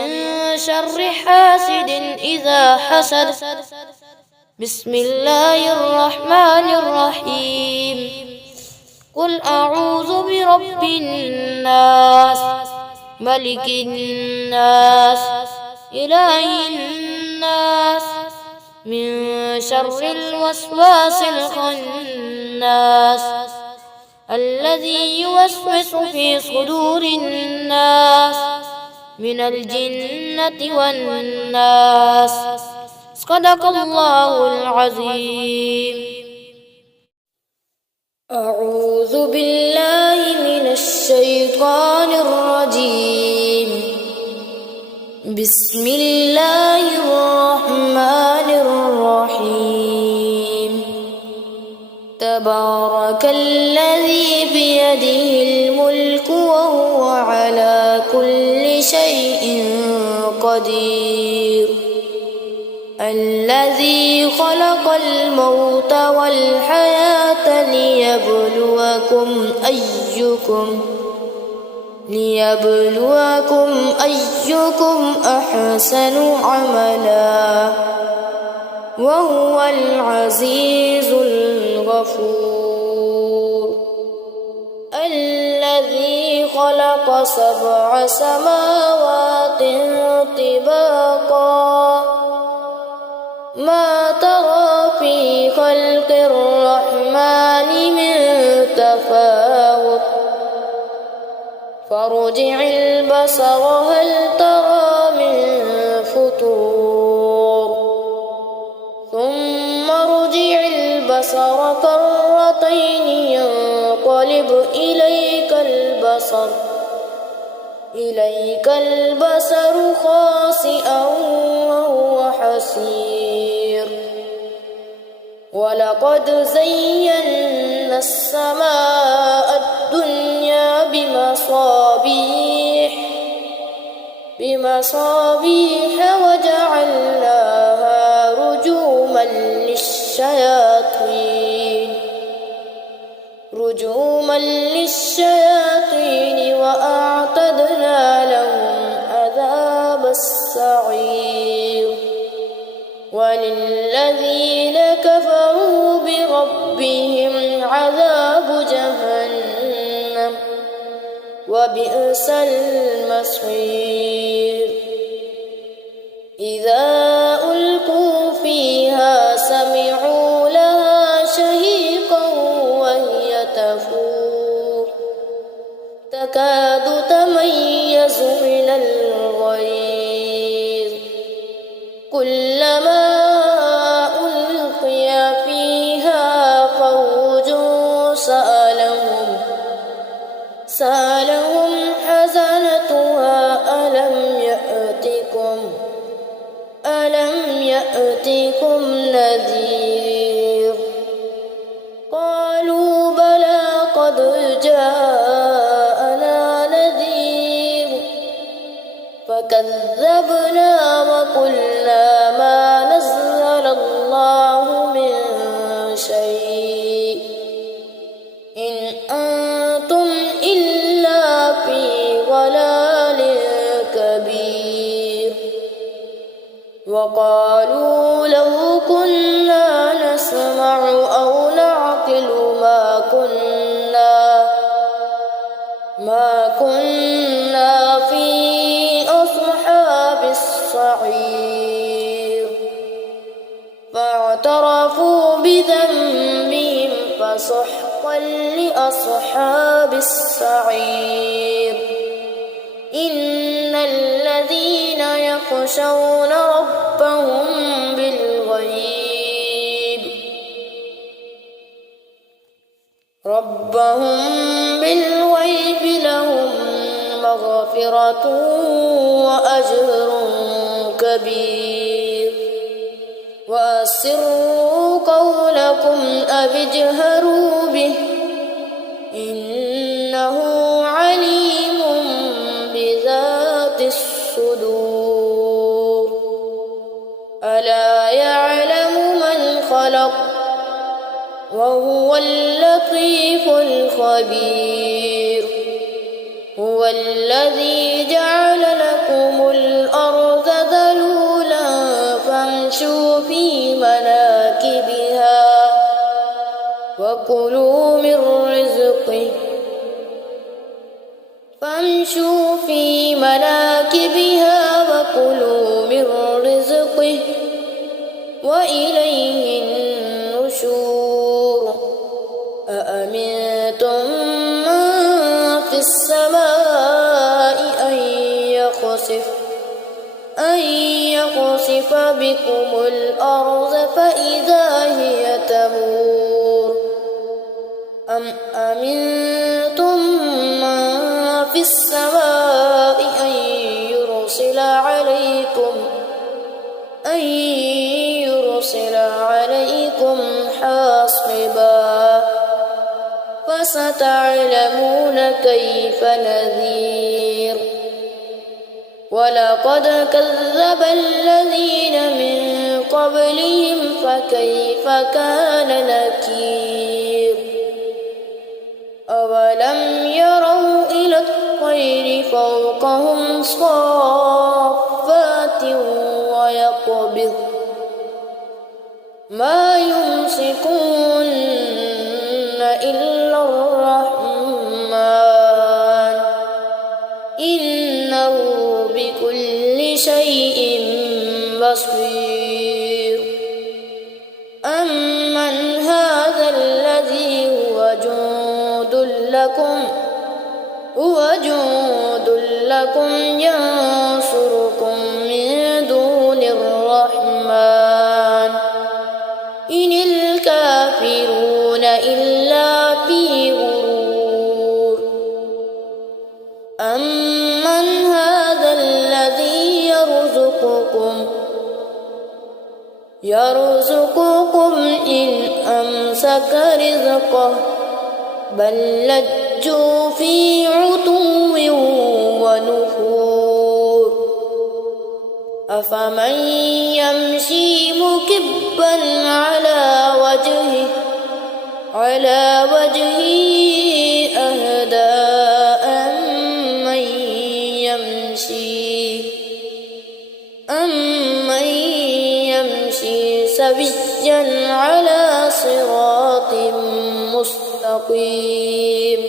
شر حاسد إذا حسد بسم الله الرحمن الرحيم قل أعوذ برب الناس ملك الناس إله الناس من شر الوسواس الخناس الذي يوسوس في صدور الناس من الجنة والناس صدق الله العظيم أعوذ بالله من الشيطان الرجيم بسم الله الرحمن الرحيم تبارك الذي بيده الملك وهو على كل شيء قدير الذي خلق الموت والحياة ليبلوكم أيكم أحسن عملا وهو العزيز الغفور الذي خلق 7 سماوات طباقا ما ترى في خلق الرحمن من تفاوت فارجع البصر هل ترى من فطور ثم ارجع البصر كرتين ينقلب إليك البصر خاسئا وهو حسير ولقد زينا السماء الدنيا بمصابيح وجعلناها رجوما للشياطين وأعتدنا لهم عذاب السعير وللذين كفروا بربهم عذاب جهنم وبئس المصير إذا ألقوا فيها سمعوا لها شهيقا وهي تفور تكاد تميز من الغيظ كلما ألقي فيها فوج سألهم حزنتها ألم يأتكم نذير قالوا بلى قد جاءنا نذير فكذبنا وقلنا ما نزل الله من شيء إن أنتم إلا في ضلال كبير وقالوا لو كنا نسمع أو نعقل ما كنا في أصحاب السعير فاعترفوا بذنبهم فسحقا لأصحاب السعير إن الذين يخشون ربهم بالغيب لهم مغفرة وأجر كبير وأسروا قولكم أو اجهروا به إنه عليم بذات الصدور ألا يعلم من خلق وهو اللطيف الخبير هو الذي جعل لكم الأرض ذلولا فامشوا في مناكبها وكلوا من رزقه وإليه النشور أأمنتم من في السماء أن يخسف بكم الأرض فإذا هي تمور أم أمنتم من في السماء أن يرسل عليكم حاصبا فستعلمون كيف نذير ولقد كذب الذين من قبلهم فكيف كان نكير أولم يروا إلى الطير فوقهم صافات ويقبض ما يمسكون إلا الرحمن إنه بكل شيء بصير أمن هذا الذي هو جند لكم ينصركم من دون الرحمن إن الكافرون إلا في غرور أمن هذا الذي يرزقكم إن أمسك رزقه بل لجوا في عتو ونفور أفمن يمشي مكبا على وجهه أهدى أمن يمشي سويا على صراط مستقيم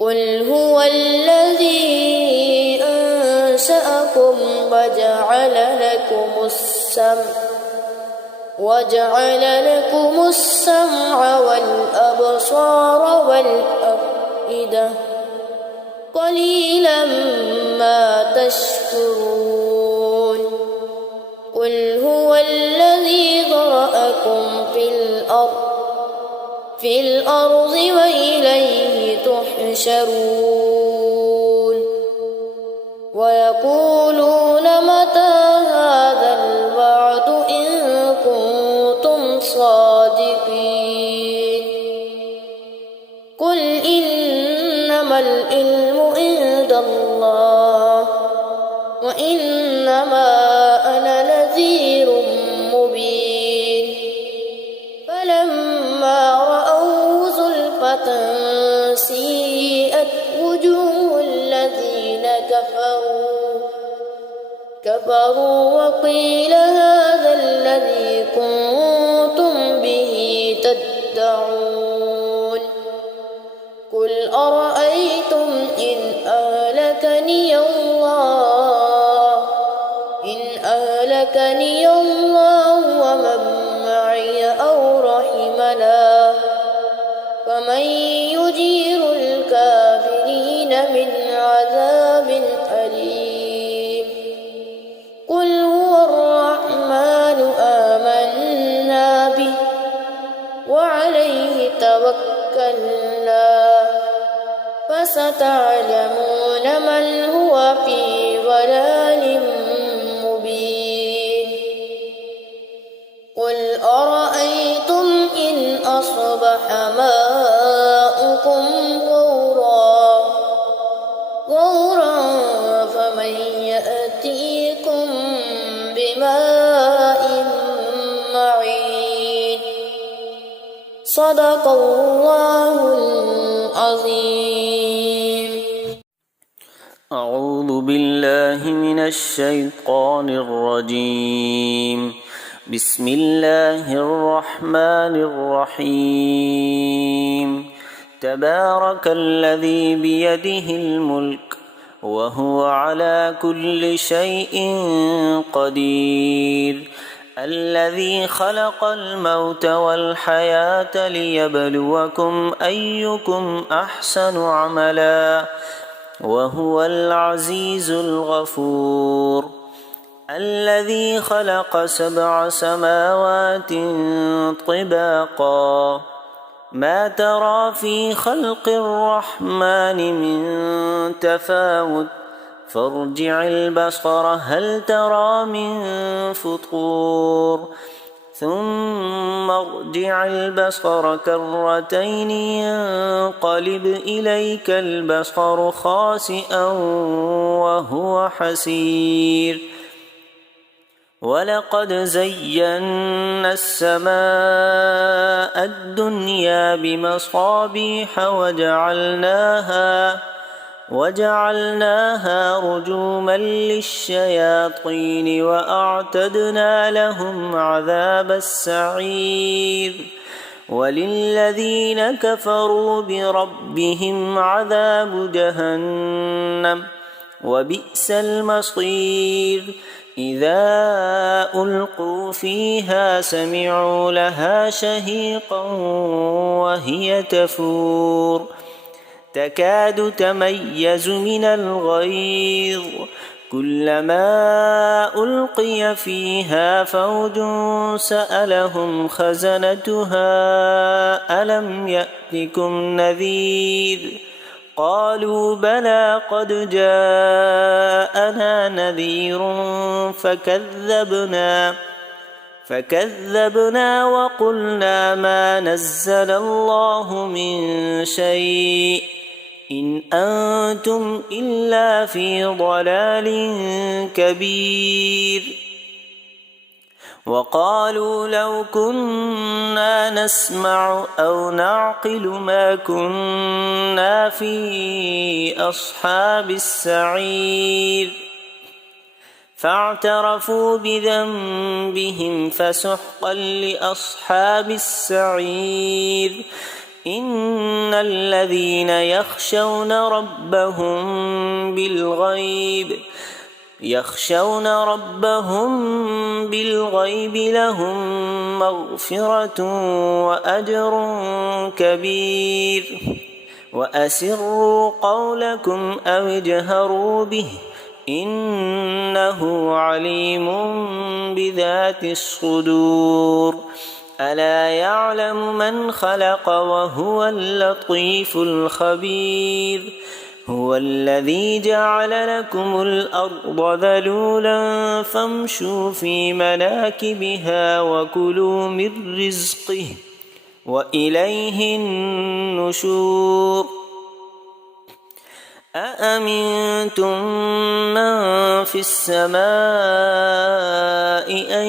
قل هو الذي أنشأكم وجعل لكم السمع والأبصار والأفئدة قليلا ما تشكرون قل هو الذي ذرأكم في الأرض وإليه تحشرون ويقولون متى هذا الوعد إن كنتم صادقين قل إنما العلم عند الله وإنما أنا نذير مبين فلما رأوه زلفة سيئت وجوه الذين كفروا وقيل هذا الذي كنتم به تدعون قل أرأيتم إن أهلكني الله ومن معي أو رحمنا فمن يجير الكافرين من عذاب أليم قل هو الرحمن آمنا به وعليه توكلنا فستعلمون من هو في ضلال مبين قل أرأيتم إن أصبح ماؤكم غورا فمن يأتيكم بماء معين صدق الله العظيم. أعوذ بالله من الشيطان الرجيم. بسم الله الرحمن الرحيم. تبارك الذي بيده الملك وهو على كل شيء قدير الذي خلق الموت والحياة ليبلوكم أيكم أحسن عملا وهو العزيز الغفور الذي خلق 7 سماوات طباقا ما ترى في خلق الرحمن من تفاوت فارجع البصر هل ترى من فطور ثم ارجع البصر كرتين ينقلب إليك البصر خاسئا وهو حسير ولقد زينا السماء الدنيا بمصابيح وجعلناها رجوما للشياطين وأعتدنا لهم عذاب السعير وللذين كفروا بربهم عذاب جهنم وبئس المصير إذا ألقوا فيها سمعوا لها شهيقا وهي تفور تكاد تميز من الغيظ كلما ألقي فيها فوج سألهم خزنتها ألم يأتكم نذير قالوا بلى قد جاءنا نذير فكذبنا وقلنا ما نزل الله من شيء إن أنتم إلا في ضلال كبير وقالوا لو كنا نسمع أو نعقل ما كنا في أصحاب السعير فاعترفوا بذنبهم فسحقا لأصحاب السعير إن الذين يخشون ربهم بالغيب لهم مغفرة وأجر كبير وأسروا قولكم أو اجهروا به إنه عليم بذات الصدور ألا يعلم من خلق وهو اللطيف الخبير هو الذي جعل لكم الأرض ذلولا فامشوا في مناكبها وكلوا من رزقه وإليه النشور أأمنتم من في السماء أن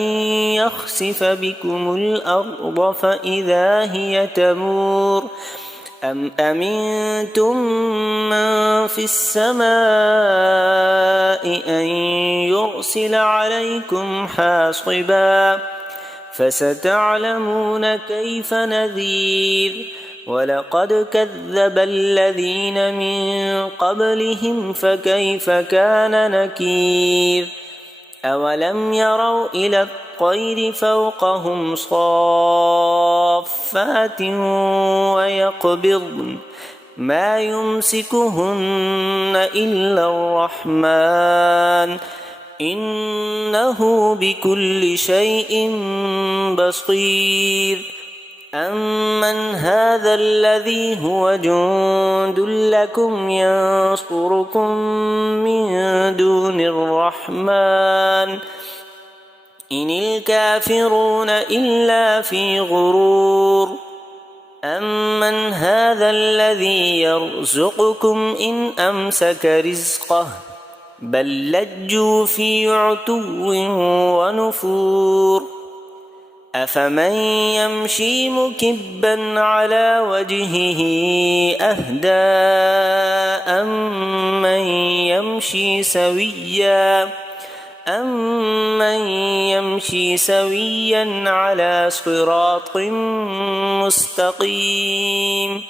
يخسف بكم الأرض فإذا هي تمور أم أمنتم من في السماء أن يرسل عليكم حاصبا فستعلمون كيف نذير ولقد كذب الذين من قبلهم فكيف كان نكير أولم يروا إلى الطير فوقهم صافات ويقبضن ما يمسكهن إلا الرحمن إنه بكل شيء بصير أمن هذا الذي هو جند لكم ينصركم من دون الرحمن إن الكافرون إلا في غرور أمن هذا الذي يرزقكم إن أمسك رزقه بل لجوا في عتو ونفور أفمن يمشي مكبا على وجهه أهدى أمن يمشي سويا على صراط مستقيم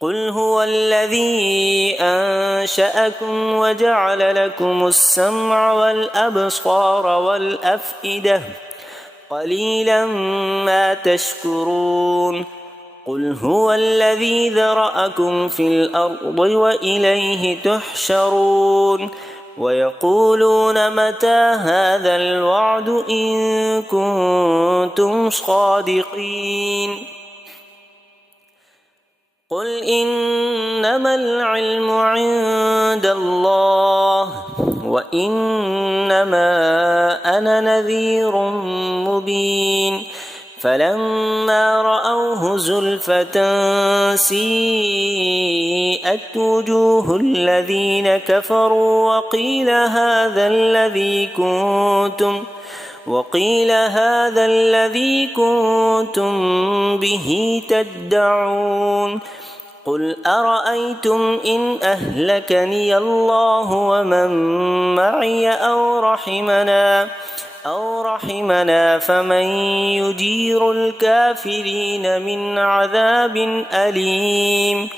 قل هو الذي أنشأكم وجعل لكم السمع والأبصار والأفئدة قليلا ما تشكرون قل هو الذي ذرأكم في الأرض وإليه تحشرون ويقولون متى هذا الوعد إن كنتم صادقين قل إنما العلم عند الله وإنما أنا نذير مبين فلما رأوه زلفة سيئت وجوه الذين كفروا وقيل هذا الذي كنتم به تدعون قل أرأيتم إن أهلكني الله ومن معي أو رحمنا فمن يجير الكافرين من عذاب أليم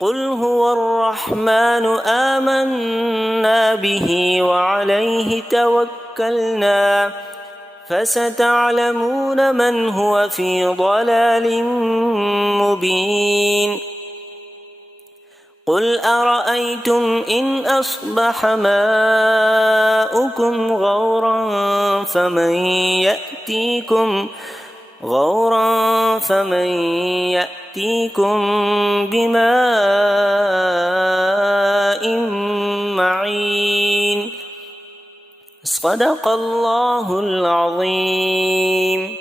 قل هو الرحمن آمنا به وعليه توكلنا فستعلمون من هو في ضلال مبين قل أرأيتم إن أصبح ماؤكم غورا فمن يأتيكم بماء معين صدق الله العظيم.